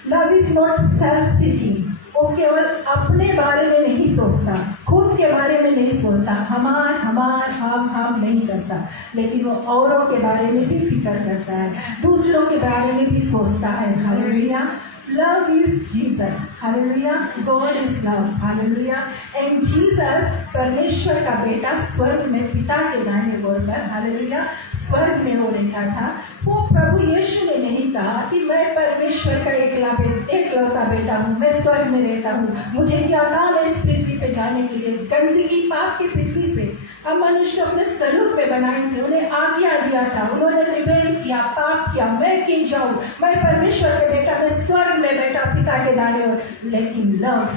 Love is not self seeking, वो केवल अपने बारे में नहीं सोचता, खुद के बारे में नहीं सोचता, हमार हमार हम नहीं करता, लेकिन वो औरों के बारे में भी फिक्र करता है, दूसरों के बारे में भी सोचता है, hallelujah. Love is Jesus, hallelujah. God is love, hallelujah. And Jesus, परमेश्वर का बेटा, स्वर्ग में पिता के दाहिने ओर पर, हालेलुया, स्वर्ग में वो रहता था। वो प्रभु यीशु ने नहीं कहा कि मैं परमेश्वर का एकलौता बेटा हूँ, मैं स्वर्ग में रहता हूँ, मुझे क्या काम है इस पृथ्वी पे जाने के लिए, गंदगी पाप की पृथ्वी पे। हम मनुष्य को अपने स्वरूप में बनाए थे, उन्हें आज्ञा दिया था, उन्होंने रिबेल किया, पाप किया, मैं क्यों जाऊँ, मैं परमेश्वर के बेटा, मैं स्वर्ग में बेटा पिता के दाहिने ओर। लेकिन love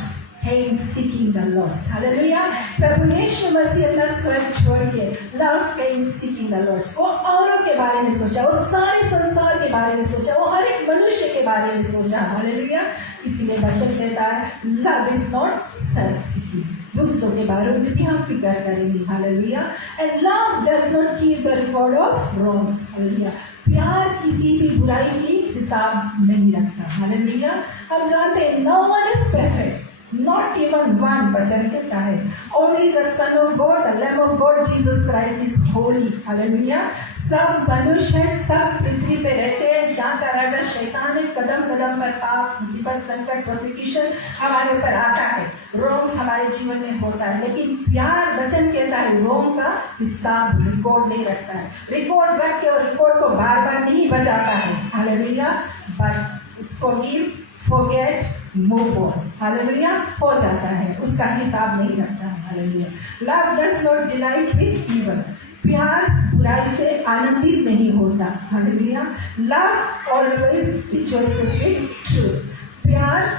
came seeking the lost, hallelujah. प्रभु यीशु मसीह अपना स्वर्ग छोड़ के love came seeking the lost, वो औरों के बारे में सोचा, वो सारे संसार के बारे में सोचा, वो हर एक मनुष्य के बारे में सोचा, हालेलुया। इसीलिए वचन कहता है love is not self seeking, दूसरों के बारे में भी हम फिक्र करेंगे, hallelujah. And love does not keep the record of wrongs, hallelujah. प्यार किसी भी बुराई की हिसाब नहीं रखता, हालेलुया। हम जानते हैं no one is perfect, not even one, वचन कहता है only the son of God, the lamb of God Jesus Christ is holy, hallelujah. सब मनुष्य है, सब पृथ्वी पे रहते हैं, जहाँ का राजा शैतान है, कदम कदम पर पाप, मुसीबत, संकट, प्रोसिक्यूशन हमारे ऊपर आता है, रोंग्स हमारे जीवन में होता है, लेकिन प्यार वचन कहता है रोंग का हिसाब रिकॉर्ड नहीं रखता है, रिकॉर्ड रख के और रिकॉर्ड को बार बार नहीं बचाता है, hallelujah. But forgive, forget, move on, hallelujah, हो जाता है, उसका हिसाब नहीं रखता है, hallelujah. Love does not delight with evil, प्यार बुराई से आनंदित नहीं होता, hallelujah. Love always रिजॉइसेस with truth, प्यार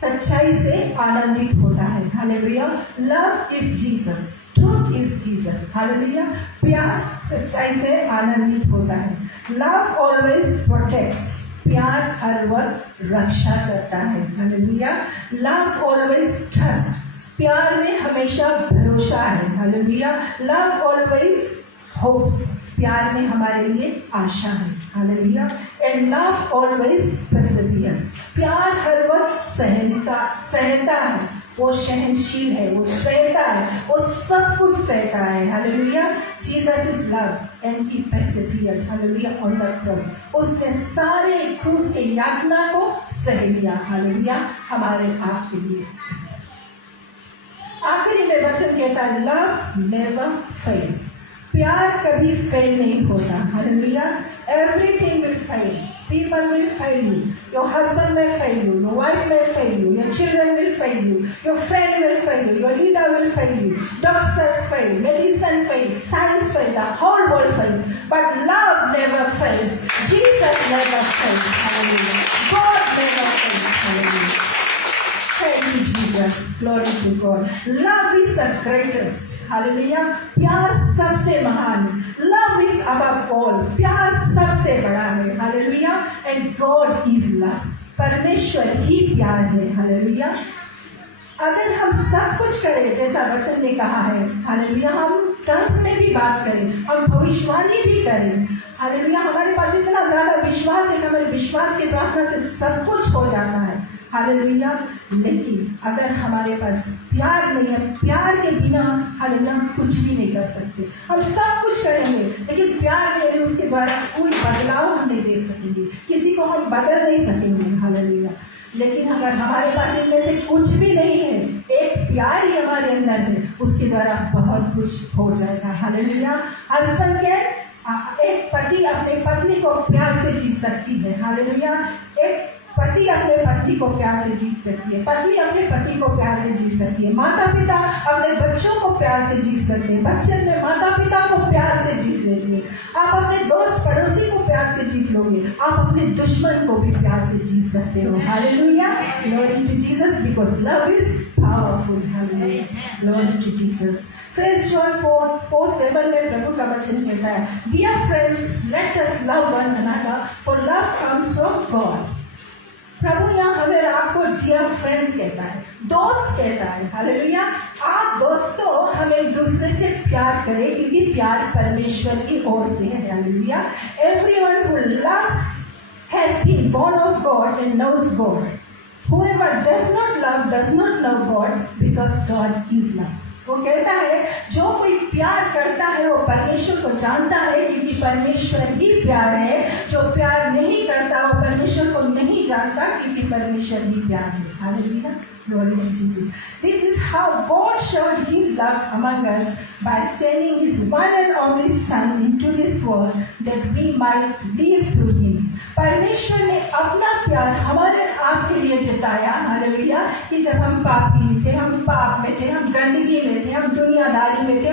सच्चाई से आनंदित होता है, hallelujah. Love is Jesus, truth is Jesus, hallelujah. प्यार सच्चाई से आनंदित होता है। लव ऑलवेज प्रोटेक्ट्स, प्यार हर वक्त रक्षा करता है, हालेलुया। लव ऑलवेज ट्रस्ट, प्यार में हमेशा भरोसा है, हालेलुया। लव ऑलवेज होप्स, प्यार में हमारे लिए आशा है, हालेलुया। एंड लव ऑलवेज परसिवियर्स, प्यार हर वक्त सहता है, वो सहनशील है, वो सहता है, वो सब कुछ सहता है, hallelujah. Jesus is love and he persevered, hallelujah, on the cross, उसने सारे क्रूस के यातना को सह लिया, हालेलुया, हमारे आप के लिए। आखिरी में वचन कहता है लव नेवर फेल्स, प्यार कभी फेल नहीं होता, hallelujah. Everything will fail, people will fail you, your husband may fail you, your wife may fail you, your children will fail you, your friend will fail you, your leader will fail you, doctors fail, medicine fails, science fails, the whole world fails, but love never fails, Jesus never fails, hallelujah, God never fails, hallelujah. Thank you, Jesus. Glory to God. Love is the greatest. Hallelujah. प्यार सबसे महान. Love is above all. प्यार सबसे बड़ा है. Hallelujah. And God is love. परमेश्वर ही प्यार है. Hallelujah. अगर हम सब कुछ करें जैसा वचन ने कहा है, हालेलुया, हम टंग्स में भी बात करें, हम भविष्यवाणी भी करें, हालेलुया, हमारे पास इतना ज्यादा विश्वास है कि हमारे विश्वास की प्रार्थना से सब कुछ हो जाता है, हालेलुया। लेकिन अगर हमारे पास प्यार नहीं है, प्यार के बिना हालेलुया हम कुछ भी नहीं कर सकते। हम सब कुछ करेंगे लेकिन प्यार नहीं है, उसके द्वारा कोई बदलाव हम नहीं दे सकेंगे, किसी को हम बदल नहीं सकेंगे, हालेलुया। लेकिन अगर हमारे पास इनमें से कुछ भी नहीं है, एक प्यार ही हमारे अंदर है, उसके द्वारा बहुत कुछ हो जाएगा, हालेलुया। हस्बैंड के एक पति अपने पत्नी को प्यार से जीत सकती है, हालेलुया। एक पति अपने पत्नी को प्यार से जीत सकती है, पति अपने पति को प्यार से जीत सकती है, माता पिता अपने बच्चों को प्यार से जीत सकते हैं, बच्चे अपने माता पिता को प्यार से जीत लेंगे, आप अपने दोस्त पड़ोसी को प्यार से जीत लोगे, आप अपने दुश्मन को भी प्यार से जीत सकते हो, hallelujah. Glory to Jesus, because love is powerful, hallelujah, glory to Jesus. First John 4:7 में प्रभु का वचन कहता है, Dear friends, let us love one another, for love comes from God. प्रभु यहाँ हमें आपको डियर फ्रेंड्स कहता है, दोस्त कहता है। हालेलुया। आप दोस्तों हम एक दूसरे से प्यार करें, क्योंकि प्यार परमेश्वर की ओर से है। Hallelujah. Everyone who loves has been born of God and knows God. Whoever does not love does not know God, because God is love. वो कहता है जो कोई प्यार करता है वो परमेश्वर को जानता है, क्योंकि परमेश्वर ही प्यार है। जो प्यार नहीं करता वो परमेश्वर को नहीं जानता, क्योंकि परमेश्वर ही प्यार है। Hallelujah. Glory to Jesus. This is how God showed His love among us by sending His one and only Son into this world that we might live through Him. परमेश्वर ने अपना प्यार हमारे आपके लिए जताया। हालेलुया। कि जब हम पापी थे, हम पाप में थे, हम गंदगी में थे, हम दुनियादारी में थे,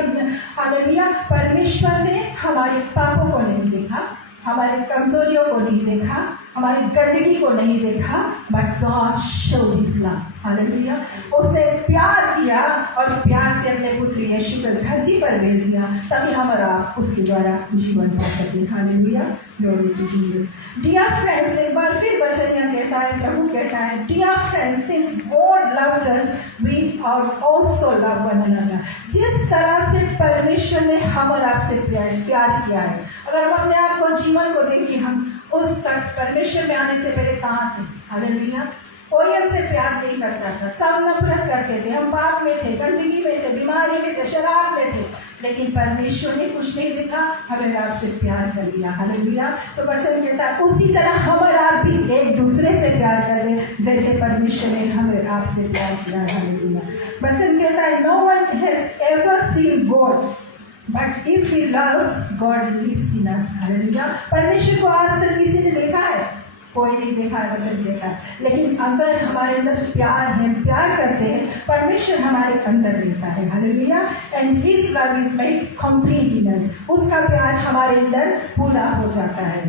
हालेलुया, परमेश्वर ने हमारे पापों को नहीं देखा, हमारे कमजोरियों को नहीं देखा, हमारी गंदगी को नहीं देखा, but God showed his love. Hallelujah. उसने प्यार किया और प्यार से अपने पुत्र यीशु को धरती पर भेज दिया, ताकि हम और आप उसके द्वारा जीवन पा सके। Hallelujah. Glory to Jesus. Dear friends, एक बार फिर वचन यहाँ कहता है, प्रभु कहता है, dear friends, since God loved us we are also love one another. जिस तरह से परमेश्वर ने हम और आपसे प्यार किया है, अगर हम अपने आप को जीवन को देखिए, हम उस तक परमेश्वर में आने से पहले कहाँ थे? हालेलुया। कोई हमसे प्यार नहीं करता था, सब नफरत करते थे, हम पाप में थे, गंदगी में थे, बीमारी में थे, शराब में थे, लेकिन परमेश्वर ने कुछ नहीं देखा, हमें आपसे प्यार कर लिया। हालेलुया। तो वचन कहता है उसी तरह हम और आप भी एक दूसरे से प्यार करें, जैसे परमेश्वर ने हमें आपसे प्यार किया। हालेलुया। वचन कहता है no one has ever seen God, but if we love God lives in us. Hallelujah. परमेश्वर को आज तक किसी ने देखा है? कोई नहीं देखा है, वचन कहता है। लेकिन अगर हमारे अंदर प्यार है, प्यार करते हैं, परमेश्वर हमारे अंदर रहता है। Hallelujah. And his love is made complete in us. उसका प्यार हमारे अंदर पूरा हो जाता है।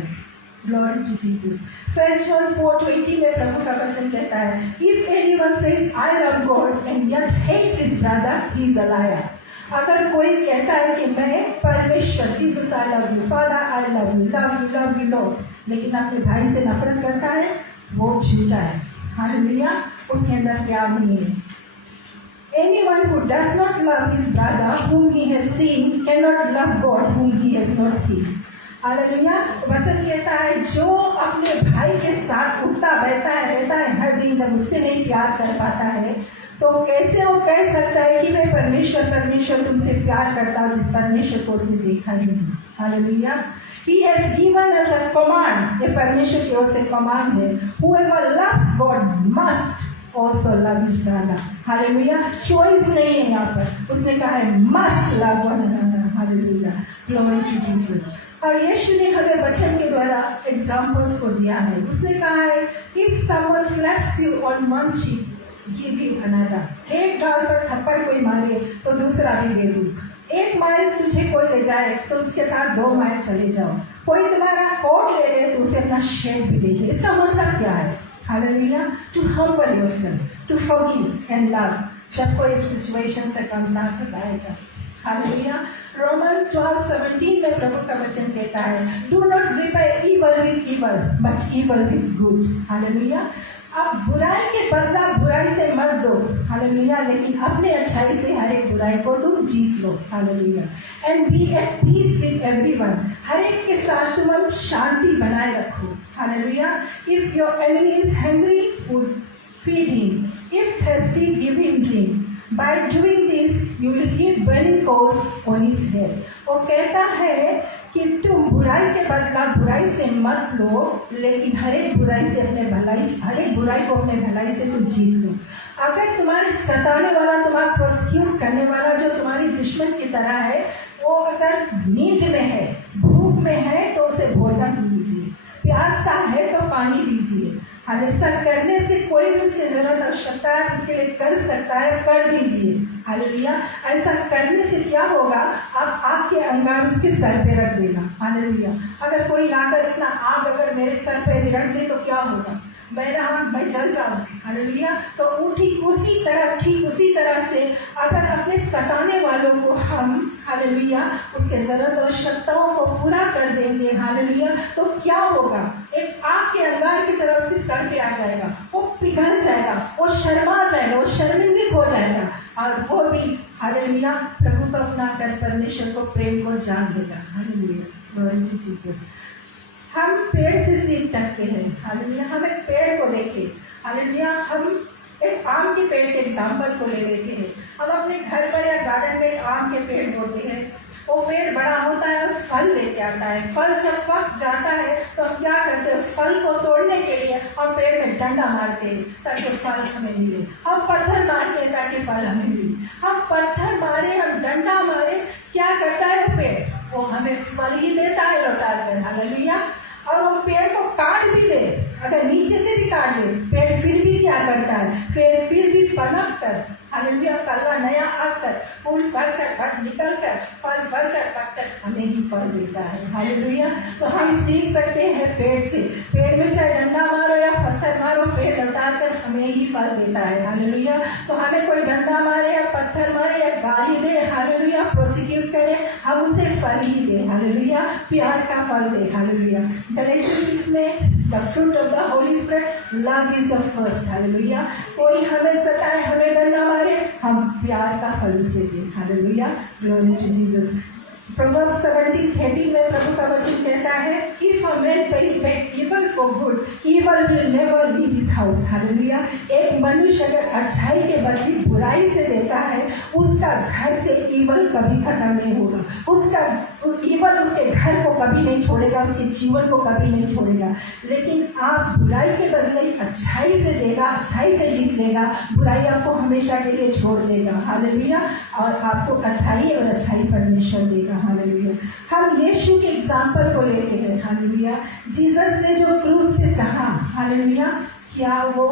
Glory to Jesus. 1 John 4:20 में प्रभु का वचन कहता है, if anyone says I love God and yet hates his brother, he is a liar. अगर कोई कहता है कि मैं परमेश्वर, Jesus I love you, father I love you, love you Lord, लेकिन अपने भाई से नफरत करता है, वो झूठा है। हालेलुया। उसके अंदर प्यार नहीं है। Anyone who does not love his brother whom he has seen cannot love God whom he has not seen. Hallelujah. वचन कहता है जो अपने भाई के साथ उठता बैठता है, रहता है हर दिन, जब उससे नहीं प्यार कर पाता है, तो कैसे वो कह सकता है कि मैं परमेश्वर तुमसे प्यार करता हूँ, जिस परमेश्वर को उसने देखा ही नहीं। Hallelujah. He has given us a command, ये परमेश्वर की ओर से कमांड है, whoever loves God must also love his brother. Hallelujah. Choice नहीं है यहाँ पर, उसने कहा है must love one another. Hallelujah. Glory to Jesus. और यीशु ने हमें वचन के द्वारा एग्जाम्पल्स को दिया है। उसने कहा है if someone slaps you on one cheek, give him another. एक गाल पर थप्पड़ कोई मारे तो दूसरा भी दे दो। 1 माइल तुझे कोई ले जाए तो उसके साथ 2 माइल चले जाओ। कोई तुम्हारा कोट ले ले तो उसे अपना शेड भी दे दे। इसका मतलब क्या है? Hallelujah. To humble yourself, to forgive and love, जब कोई सिचुएशन सर्कमस्टेंसेस आएगा। हालेलुया। रोमन 12:17 में प्रभु का वचन कहता है, do not repay evil with evil but evil with good. Hallelujah. आप बुराई के बदला बुराई से मत दो। हालेलुया। लेकिन अपने अच्छाई से हर एक बुराई को तुम जीत लो। Hallelujah. And be at peace with everyone, हर एक के साथ तुम शांति बनाए रखो। Hallelujah. If your enemy is hungry, feed him, if thirsty give him drink. By doing this, you will heap burning coals on his head. वो कहता है कि तुम बुराई के बदला बुराई से मत लो, लेकिन हर एक बुराई से अपने भलाई, हर एक बुराई को अपने भलाई से तुम जीत लो। अगर तुम्हारे सताने वाला, तुम्हारा प्रोसिक्यूट करने वाला जो तुम्हारी दुश्मन की तरह है, वो अगर नीड में है, भूख में है, तो उसे भोजन दीजिए, प्यासा है तो पानी दीजिए। ऐसा करने से कोई भी उसकी जरूरत आवश्यकता है उसके लिए कर सकता है, कर दीजिए। हालेलुया। ऐसा करने से क्या होगा? आप आग के अंगार उसके सर पे रख देगा। हालेलुया। अगर कोई लाकर इतना आग अगर मेरे सर पे रख दे तो क्या होगा? मेरा आँख मैं जल जाऊँ, हालेलुया। तो वो ठीक उसी तरह से अगर अपने सताने वालों को हम, हालेलुया, उसके ज़रूरत और आवश्यकताओं को पूरा कर देंगे, हालेलुया, तो क्या होगा? एक आग के अंगार की तरह उसके सर पे आ जाएगा, वो पिघल जाएगा, वो शर्मा जाएगा, वो शर्मिंदित हो जाएगा, और वो भी, हालेलुया, प्रभु को अपना कर परमेश्वर को प्रेम को जान लेगा। Hallelujah, glory to Jesus. हम पेड़ से सीख सकते हैं, हालेलुया। हम एक पेड़ को देखें, हालेलुया, हम एक आम के पेड़ के एग्जाम्पल को ले लेते हैं। हम अपने घर पर या गार्डन में आम के पेड़ बोते हैं, वो पेड़ बड़ा होता है और फल लेके आता है। फल जब पक जाता है तो हम क्या करते हैं? फल को तोड़ने के लिए हम पेड़ में डंडा मारते हैं ताकि फल हमें मिले। हम पत्थर मारते हैं ताकि फल हमें मिले। हम पत्थर मारे, हम डंडा मारे, क्या करता है वो पेड़? वो हमें फल ही देता है लौटा कर, हालेलुया। और वो पेड़ को काट भी दे, अगर नीचे से भी काट दे, पेड़ फिर भी क्या करता है? फिर भी पनप कर, हालेलुया, कल्ला नया आकर, फूल भर कर, पट निकल कर, फल भर कर, पट कर हमें ही फल देता है, हालेलुया। तो हम सीख सकते हैं पेड़ से। पेड़ में चाहे डंडा मारो या पत्थर मारो, पेड़ लौटा कर हमें ही फल देता है, हालेलुया। तो हमें कोई डंडा मारे या पत्थर मारे या गाली दे, हालेलुया, प्रोसिक्यूट करे, हम उसे फल ही दे, हालेलुया, प्यार का फल दे, हालेलुया। गैलेशियंस 6 में the fruit of the Holy Spirit, love is the first, hallelujah. कोई हमें सताए, हमें डंडा मारे, हम प्यार का फल उसे दें, hallelujah, glory to Jesus. Proverbs 17:13 में प्रभु का वचन कहता है, If a man pays back evil for good, evil will never leave his house, hallelujah. एक मनुष्य अगर अच्छाई के बदले बुराई से देता है, उसका घर से ईवल कभी खत्म नहीं होगा। उसका ईवल उसके घर को कभी नहीं छोड़ेगा, उसके जीवन को कभी नहीं छोड़ेगा। लेकिन आप बुराई के बदले अच्छाई से देगा, अच्छाई से जीत लेगा, बुराई आपको हमेशा के लिए छोड़ देगा, हालेलुया। और आपको अच्छाई और अच्छाई परमेश्वर देगा, हालेलुया। हम यीशु के एग्जाम्पल को लेते हैं, हालेलुया। जीसस ने जो क्रूस पे सहा, हालेलुया, क्या वो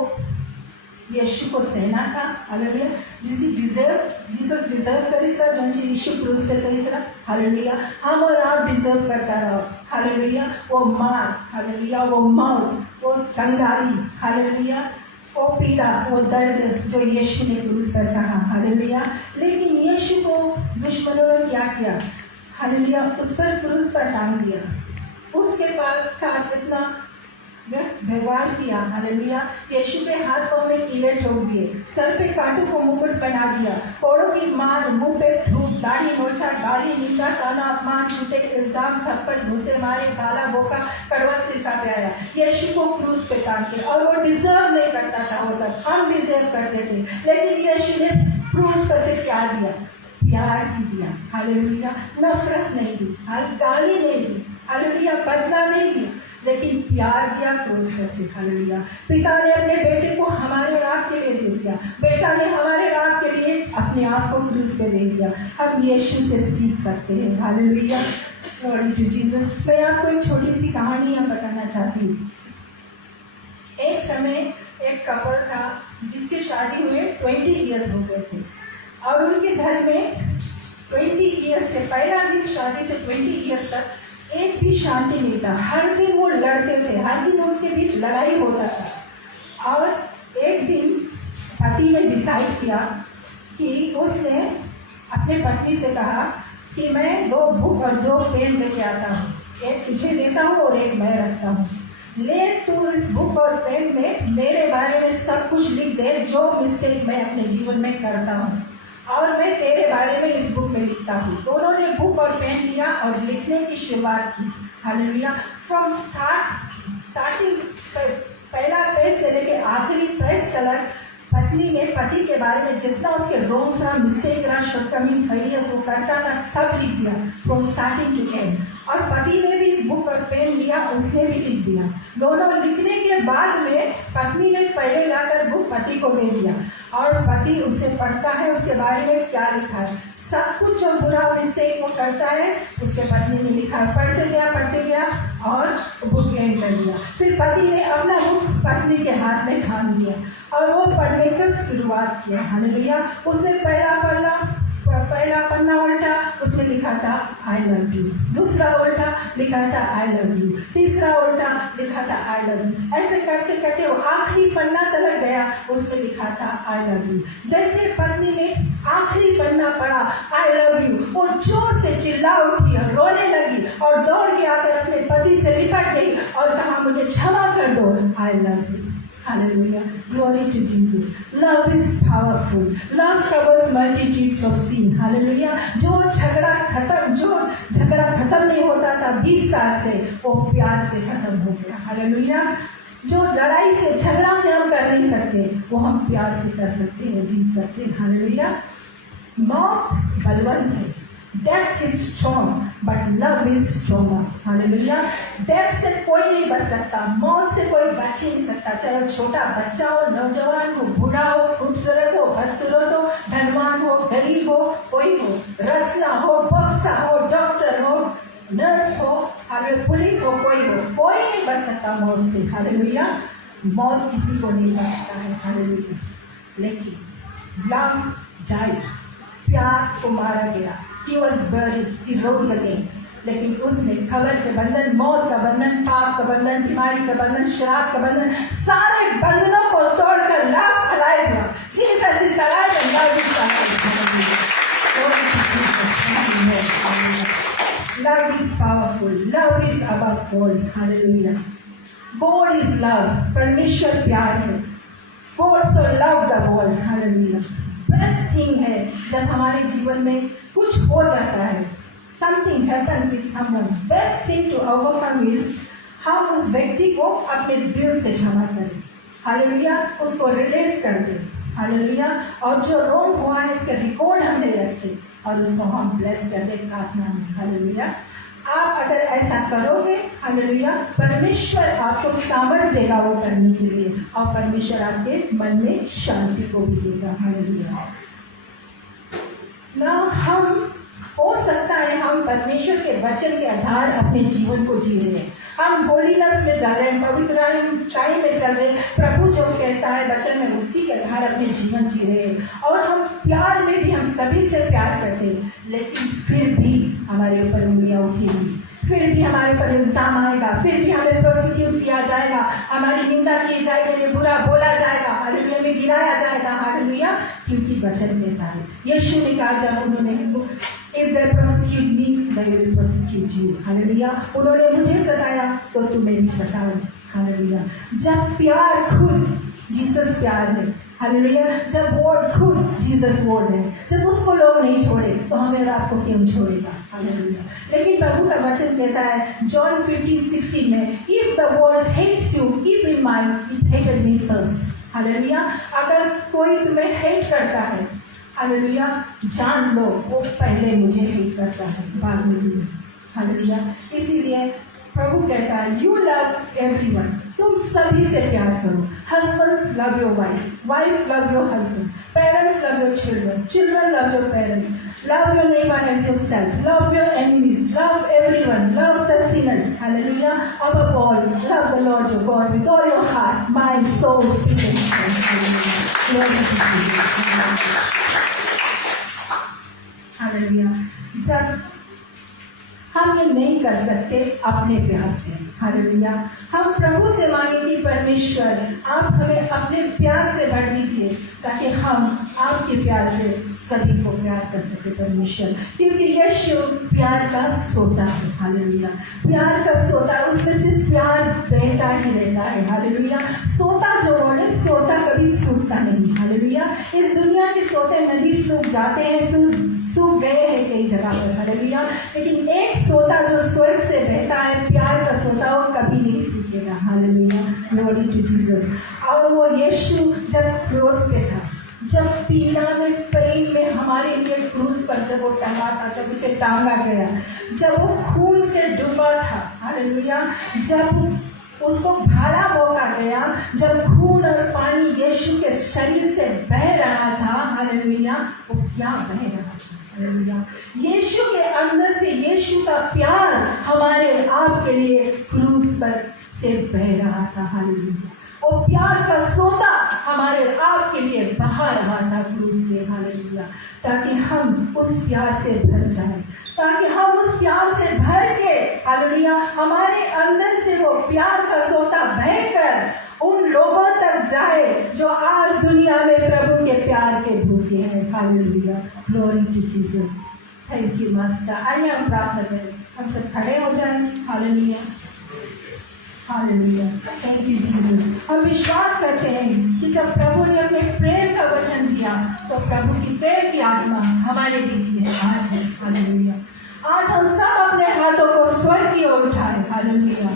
यीशु को सहना था, हालेलुया। जीसस डिजर्व करी सर जंची यीशु क्रूस पे सही सर, हालेलुया। हम और आप डिजर्व करता रहो, हालेलुया। वो मार, हालेलुया, वो मौत, वो कंगाली, हालेलुया, वो पीड़ा, वो दर्द जो यीशु ने क्रूस पर सहा, हालेलुया। लेकिन यीशु को दुश्मनों ने क्या किया, हालेलुया, उस पर क्रूस पर टांग दिया। उसके पास साथ इतना व्यवहार किया, हालेलुया। यीशु के हाथ पांव में कीले ठोक दिए, सर पे कांटों को मुकुट पहना दिया, कोड़ों की मार, मुंह पे थूक, दाढ़ी नोचा, गाली, निंदा, ताना, अपमान, झूठे इल्जाम, थप्पड़, घूसे मारे, गाला बोका, कड़वा सिरका पे आया यीशु को क्रूस पे टांग के। और वो डिजर्व नहीं करता था, वो सब हम डिजर्व करते थे, लेकिन यीशु ने क्रूस पर से क्या दिया? प्यार ही दिया, हालेलुया। नफरत नहीं दी, गाली नहीं दी, हालेलुया, बदला नहीं दिया, लेकिन प्यार दिया क्रूस पर से, हालेलुया। पिता ने अपने बेटे को हमारे और आपके लिए दे दिया, बेटा ने हमारे और आपके लिए अपने आप को क्रूस पे दे दिया। हम यीशु से सीख सकते हैं, हालेलुया, ग्लोरी टू जीसस। मैं आपको एक छोटी सी कहानी यहाँ बताना चाहती हूँ। एक समय एक कपल था जिसकी शादी हुए 20 ईयर्स हो गए थे, और उनके घर में 20 ईयर्स से, पहला दिन शादी से 20 ईयर्स तक एक भी शांति नहीं था। हर दिन वो लड़ते थे, हर दिन उनके बीच लड़ाई होता था। और एक दिन पति ने डिसाइड किया कि उसने अपने पत्नी से कहा कि मैं 2 बुक और 2 पेन लेके आता हूँ, एक तुझे देता हूँ और एक मैं रखता हूँ। ले तू इस बुक और पेन में मेरे बारे में सब कुछ लिख दे, जो मिस्टेक मैं अपने जीवन में करता हूँ, और मैं तेरे बारे में इस बुक में लिखता हूँ। दोनों ने बुक और पेन लिया और लिखने की शुरुआत की, हालेलुया। फ्रॉम स्टार्टिंग पहला पेज से लेके आखिरी पेज तक पत्नी ने पति के बारे में जितना उसके रोंग्स रहा, मिस्टेक रहा, शॉर्टकमिंग, फेलियर्स वो करता था, सब लिख दिया फ्रॉम स्टार्टिंग टू एंड। और पति ने भी बुक और पेन लिया, उसने भी लिख दिया। दोनों लिखने के बाद में पत्नी ने पहले लाकर बुक पति को दे दिया, और पति उसे पढ़ता है, उसके बारे में क्या लिखा है, सब कुछ जो बुरा मिस्टेक वो करता है उसके पत्नी ने लिखा है। पढ़ते गया और बुक एंड कर दिया। फिर पति ने अपना बुक पत्नी के हाथ में थाम दिया और वो पढ़ने की शुरुआत किया, हालेलुया। उसने पहला पन्ना पहला पन्ना उल्टा, उसमें लिखा था आई लव यू, दूसरा उल्टा लिखा था आई लव यू, तीसरा उल्टा लिखा था आई लव यू। ऐसे करते करते वो आखिरी पन्ना तक गया, उसमें लिखा था आई लव यू। जैसे पत्नी ने आखिरी पन्ना पढ़ा आई लव यू, वो जोर से चिल्ला उठी और रोने लगी और दौड़ के आकर अपने पति से लिपट गई और कहा मुझे क्षमा कर दो, आई love you. Hallelujah. Glory to Jesus. Love is powerful. Love covers multitudes of sin. Hallelujah. जो झगड़ा खत्म नहीं होता था 20 साल से, वो प्यार से खत्म हो गया। Hallelujah. जो लड़ाई से झगड़ा से हम कर नहीं सकते, वो हम प्यार से कर सकते हैं, जीत सकते हैं। Hallelujah. मौत बलवंत है, death is strong but love is stronger. Hallelujah. Death से कोई नहीं बच सकता, मौत से कोई बच ही नहीं सकता, चाहे छोटा बच्चा हो, नौजवान हो, बूढ़ा हो, खूबसूरत हो, बदसूरत हो, धनवान हो, गरीब हो, कोई हो, रसना हो, बक्सा हो, डॉक्टर हो, नर्स हो, पुलिस हो, कोई नहीं बच सकता मौत से। हालेलुया। मौत किसी को नहीं बचता है। हालेलुया। लेकिन लव डाइड, प्यार को मारा गया, he was buried, he rose again। लेकिन उसने खबर के बंधन, मौत का बंधन, पाप का बंधन, बीमारी का बंधन, शराब का बंधन, सारे बंधनों को तोड़कर लव alive हुआ। Jesus is alive and love is alive। Love is powerful, love is above all। Hallelujah। God is love, परमेश्वर प्यार है। God so loved the world। Hallelujah। Best thing है जब हमारे जीवन में कुछ हो जाता है, something happens with someone, best thing to overcome is हम उस व्यक्ति को अपने दिल से क्षमा करें। हालेलुया। उसको रिलीज कर दें। हालेलुया। और जो रोंग हुआ है इसका रिकॉर्ड हम नहीं रखते और उसको हम ब्लेस कर दें प्रार्थना में। हालेलुया। आप अगर ऐसा करोगे, हालेलुया, परमेश्वर आपको सामर्थ्य देगा वो करने के लिए और परमेश्वर आपके मन में शांति को भी देगा। हालेलुया। ना हम हो सकता है हम परमेश्वर के वचन के आधार अपने जीवन को जी रहे हैं, हम होलीनेस में चल रहे हैं, पवित्र टाइम में चल रहे हैं, प्रभु जो कहता है वचन में उसी के आधार अपने जीवन जी रहे हैं और हम प्यार में भी हम सभी से प्यार करते हैं, लेकिन फिर भी हमारे ऊपर उंगलियां उठेंगी, फिर भी हमारे पर इल्जाम आएगा, फिर भी हमें प्रोसिक्यूट किया जाएगा, हमारी निंदा की जाएगी, हमें बुरा बोला जाएगा, हालेलुया, में गिराया जाएगा। हालेलुया। क्योंकि वचन कहता है, यीशु ने कहा जब उन्होंने If they persecute me, they will persecute you। Hallelujah. उन्होंने मुझे सताया तो तुम्हें भी सताओ। हालेलुया। जब प्यार खुद जीसस प्यार है, हालेलुया, जब वर्ड खुद जीसस वर्ड है, जब उसको लोग नहीं छोड़े तो हमें और आपको क्यों छोड़ेगा। हालेलुया। लेकिन प्रभु का वचन कहता है जॉन 15:16 में, If the world hates you, keep in mind it hated me first। Hallelujah. अगर कोई तुम्हें हेट करता है, हालेलुया, जान लो वो पहले मुझे हेट करता है, बाद में भी। हालेलुया। इसीलिए प्रभु कहता है यू लव एवरीवन, तुम सभी से प्यार करो। Husbands love your wife, wife love your husband, parents love your children, children love your parents, love your neighbour as yourself, love your enemies, love everyone, love the sinners. Hallelujah. Above all love the Lord your God with all your heart, mind, soul, spirit and strength. Hallelujah. जब हम ये नहीं कर सकते अपने प्यार से, hallelujah, हम प्रभु से मांगे कि परमेश्वर आप हमें अपने प्यार से भर दीजिए ताकि हम आपके प्यार से सभी को प्यार कर सके परमेश्वर, क्योंकि यीशु प्यार का सोता है। हालेलुया। प्यार का सोता, उसमें सिर्फ प्यार बहता ही रहता है। हालेलुया। सोता जो बोले, सोता कभी सूखता नहीं। हालेलुया। इस दुनिया के सोते नदी सूख जाते हैं, सूख गए हैं कई जगह पर। हालेलुया। लेकिन एक सोता जो स्वर्ग से बहता है, प्यार का सोता, वो कभी नहीं सूखेगा। हालेलुया। Glory to Jesus. और वो यीशु जब क्रूस पे था, जब पीड़ा में, पेन में हमारे लिए क्रूस पर जब वो टंगा था, जब उसे टांगा गया, जब वो खून से डूबा था, हालेलुया, जब उसको भाला बोका गया, जब खून और पानी यीशु के शरीर से बह रहा था, हालेलुया, वो क्या बह रहा था। हालेलुया। यीशु के अंदर से यीशु का प्यार हमारे और आपके लिए क्रूस पर से बह रहा था। हालेलुया। वो प्यार का सोता हमारे और आपके लिए बहा रहा था क्रूस से, हालेलुया, ताकि हम उस प्यार से भर जाएं, ताकि हम उस प्यार से भर के, हालेलुया, हमारे अंदर से वो प्यार का सोता बहकर उन लोगों तक जाए जो आज दुनिया में प्रभु के प्यार के भूखे हैं। Hallelujah, glory to Jesus. Thank you master. आइए हम प्रार्थना करें, हम सब खड़े हो जाएं। Hallelujah, hallelujah, thank you Jesus. हम विश्वास करते हैं कि जब प्रभु ने अपने प्रेम का वचन दिया तो प्रभु की प्रेम की आत्मा हमारे बीच में आज है। हालेलुया, आज हम सब अपने हाथों को स्वर्ग की ओर उठाएं, हालेलुया,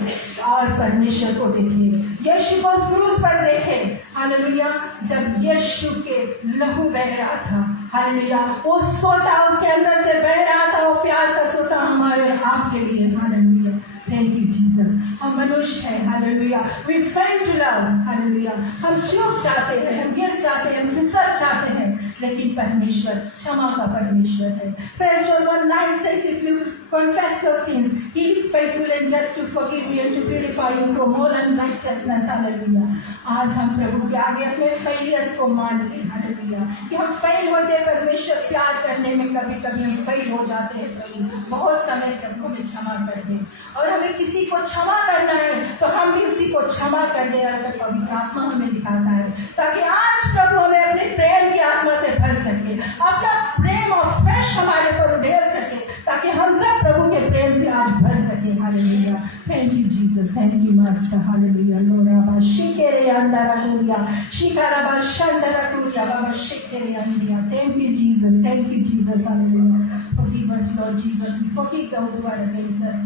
और परमेश्वर को देखें, यीशु को उस क्रूस पर देखें। हालेलुया, जब यीशु के लहू बह रहा था, हालेलुया, वो सोता उसके अंदर से बह रहा था, वो प्यार का सोता हमारे और आपके लिए। Hallelujah, thank you Jesus. हम मनुष्य हैं, hallelujah, we fail to love, hallelujah, हम चूक जाते हैं, हम गिर जाते हैं, हम फिसल जाते हैं, लेकिन परमेश्वर क्षमा का परमेश्वर है। 1 John 1:9 says, if you confess your sins, he is faithful and just to forgive you and to purify you from all unrighteousness। Hallelujah, आज हम प्रभु के आगे अपने फेलियर्स को मान लें, हालेलुया, कि हम फेल होते हैं परमेश्वर प्यार करने में, कभी कभी हम फेल हो जाते हैं प्रभु, बहुत समय प्रभु हमें क्षमा कर दे, और हमें किसी को क्षमा करना है तो हम भी किसी को क्षमा कर दे, अगर पवित्र आत्मा हमें दिखाता है, ताकि आज प्रभु हमें अपने प्रेम की आत्मा से भर सके, अपना प्रेम और फ्रेश हमारे पर उड़ेल सके, ताकि हम सब प्रभु के प्रेम से आज भर सके। Hallelujah, thank you Jesus, thank you master. Hallelujah, लोरा बा शिकेरे अंदर, हालेलुया, शिकारा बा शंदरा कुरिया बाबा शिकेरे अंदिया। Thank you Jesus, thank you Jesus. Hallelujah, forgive us Lord Jesus, forgive those who are against us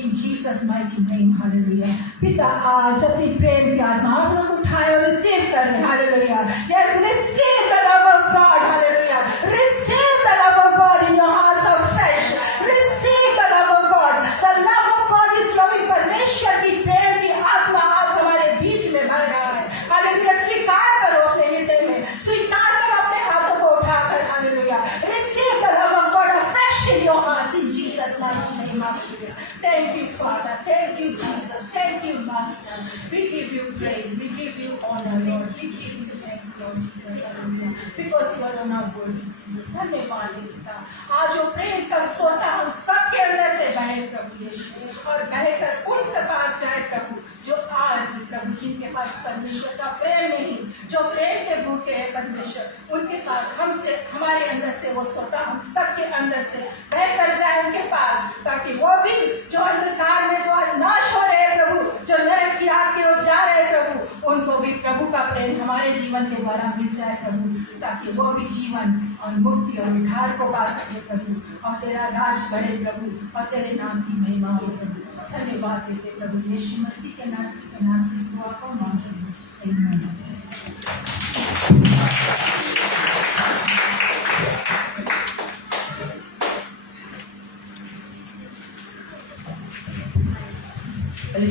in Jesus mighty name। Hallelujah, पिता आज अपनी प्रेम की आत्मा आप लोग उठाए और रिसीव करें। Hallelujah, yes, receive the love of God. Hallelujah, receive the love of God in your hearts afresh, receive the love of God. The love of God is loving, परमेश्वर की प्रेम की आत्मा आज हमारे बीच में भर रहा है। हालेलुया, स्वीकार करो अपने हृदय में, स्वीकार करो अपने हाथों को उठाकर। Hallelujah, receive the love of God afresh in your hearts in Jesus mighty name। Hallelujah, thank you Father, thank you Jesus, thank you Master, we give you praise, we give you honor Lord, we give you thanks Lord Jesus। Hallelujah, because you alone are worthy Jesus। धन्यवाद पिता, आज वो प्रेम का सोता हम सबके अंदर से बहे प्रभु यीशु, और बहकर उनके पास जाए प्रभु जो आज प्रभु जिनके पास परमेश्वर का प्रेम नहीं, जो प्रेम के भूखे हैं परमेश्वर, उनके पास हमसे, हमारे अंदर से वो सोता हम सबके अंदर से बहकर जाए उनके पास, ताकि वो भी जो अंधकार में जो आज नाश हो रहे हैं प्रभु, जो नरक की आग की ओर जा रहे हैं प्रभु, उनको भी प्रभु का प्रेम हमारे जीवन के द्वारा मिल जाए प्रभु, ताकि वो भी जीवन और मुक्ति और उद्धार को पा सके प्रभु, और तेरा राज बढ़े प्रभु, और तेरे नाम की महिमा हो प्रभु। धन्यवाद देते प्रभु यीशु मसीह के नाम से इस दुआ को मांगते हैं, आमीन।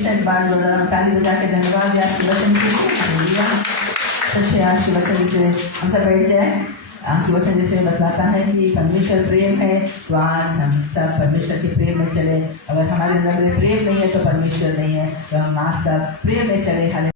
शायद बात बोल रहा हूँ, ताली बजा के धन्यवाद आज के वचन के लिए। सच्चे आज के वचन से हम सब बैठ जाए। आज के वचन जैसे बतलाता है कि परमेश्वर प्रेम है, तो आज हम सब परमेश्वर के प्रेम में चले। अगर हमारे अंदर प्रेम नहीं है तो परमेश्वर नहीं है, तो हम आज सब प्रेम में चले।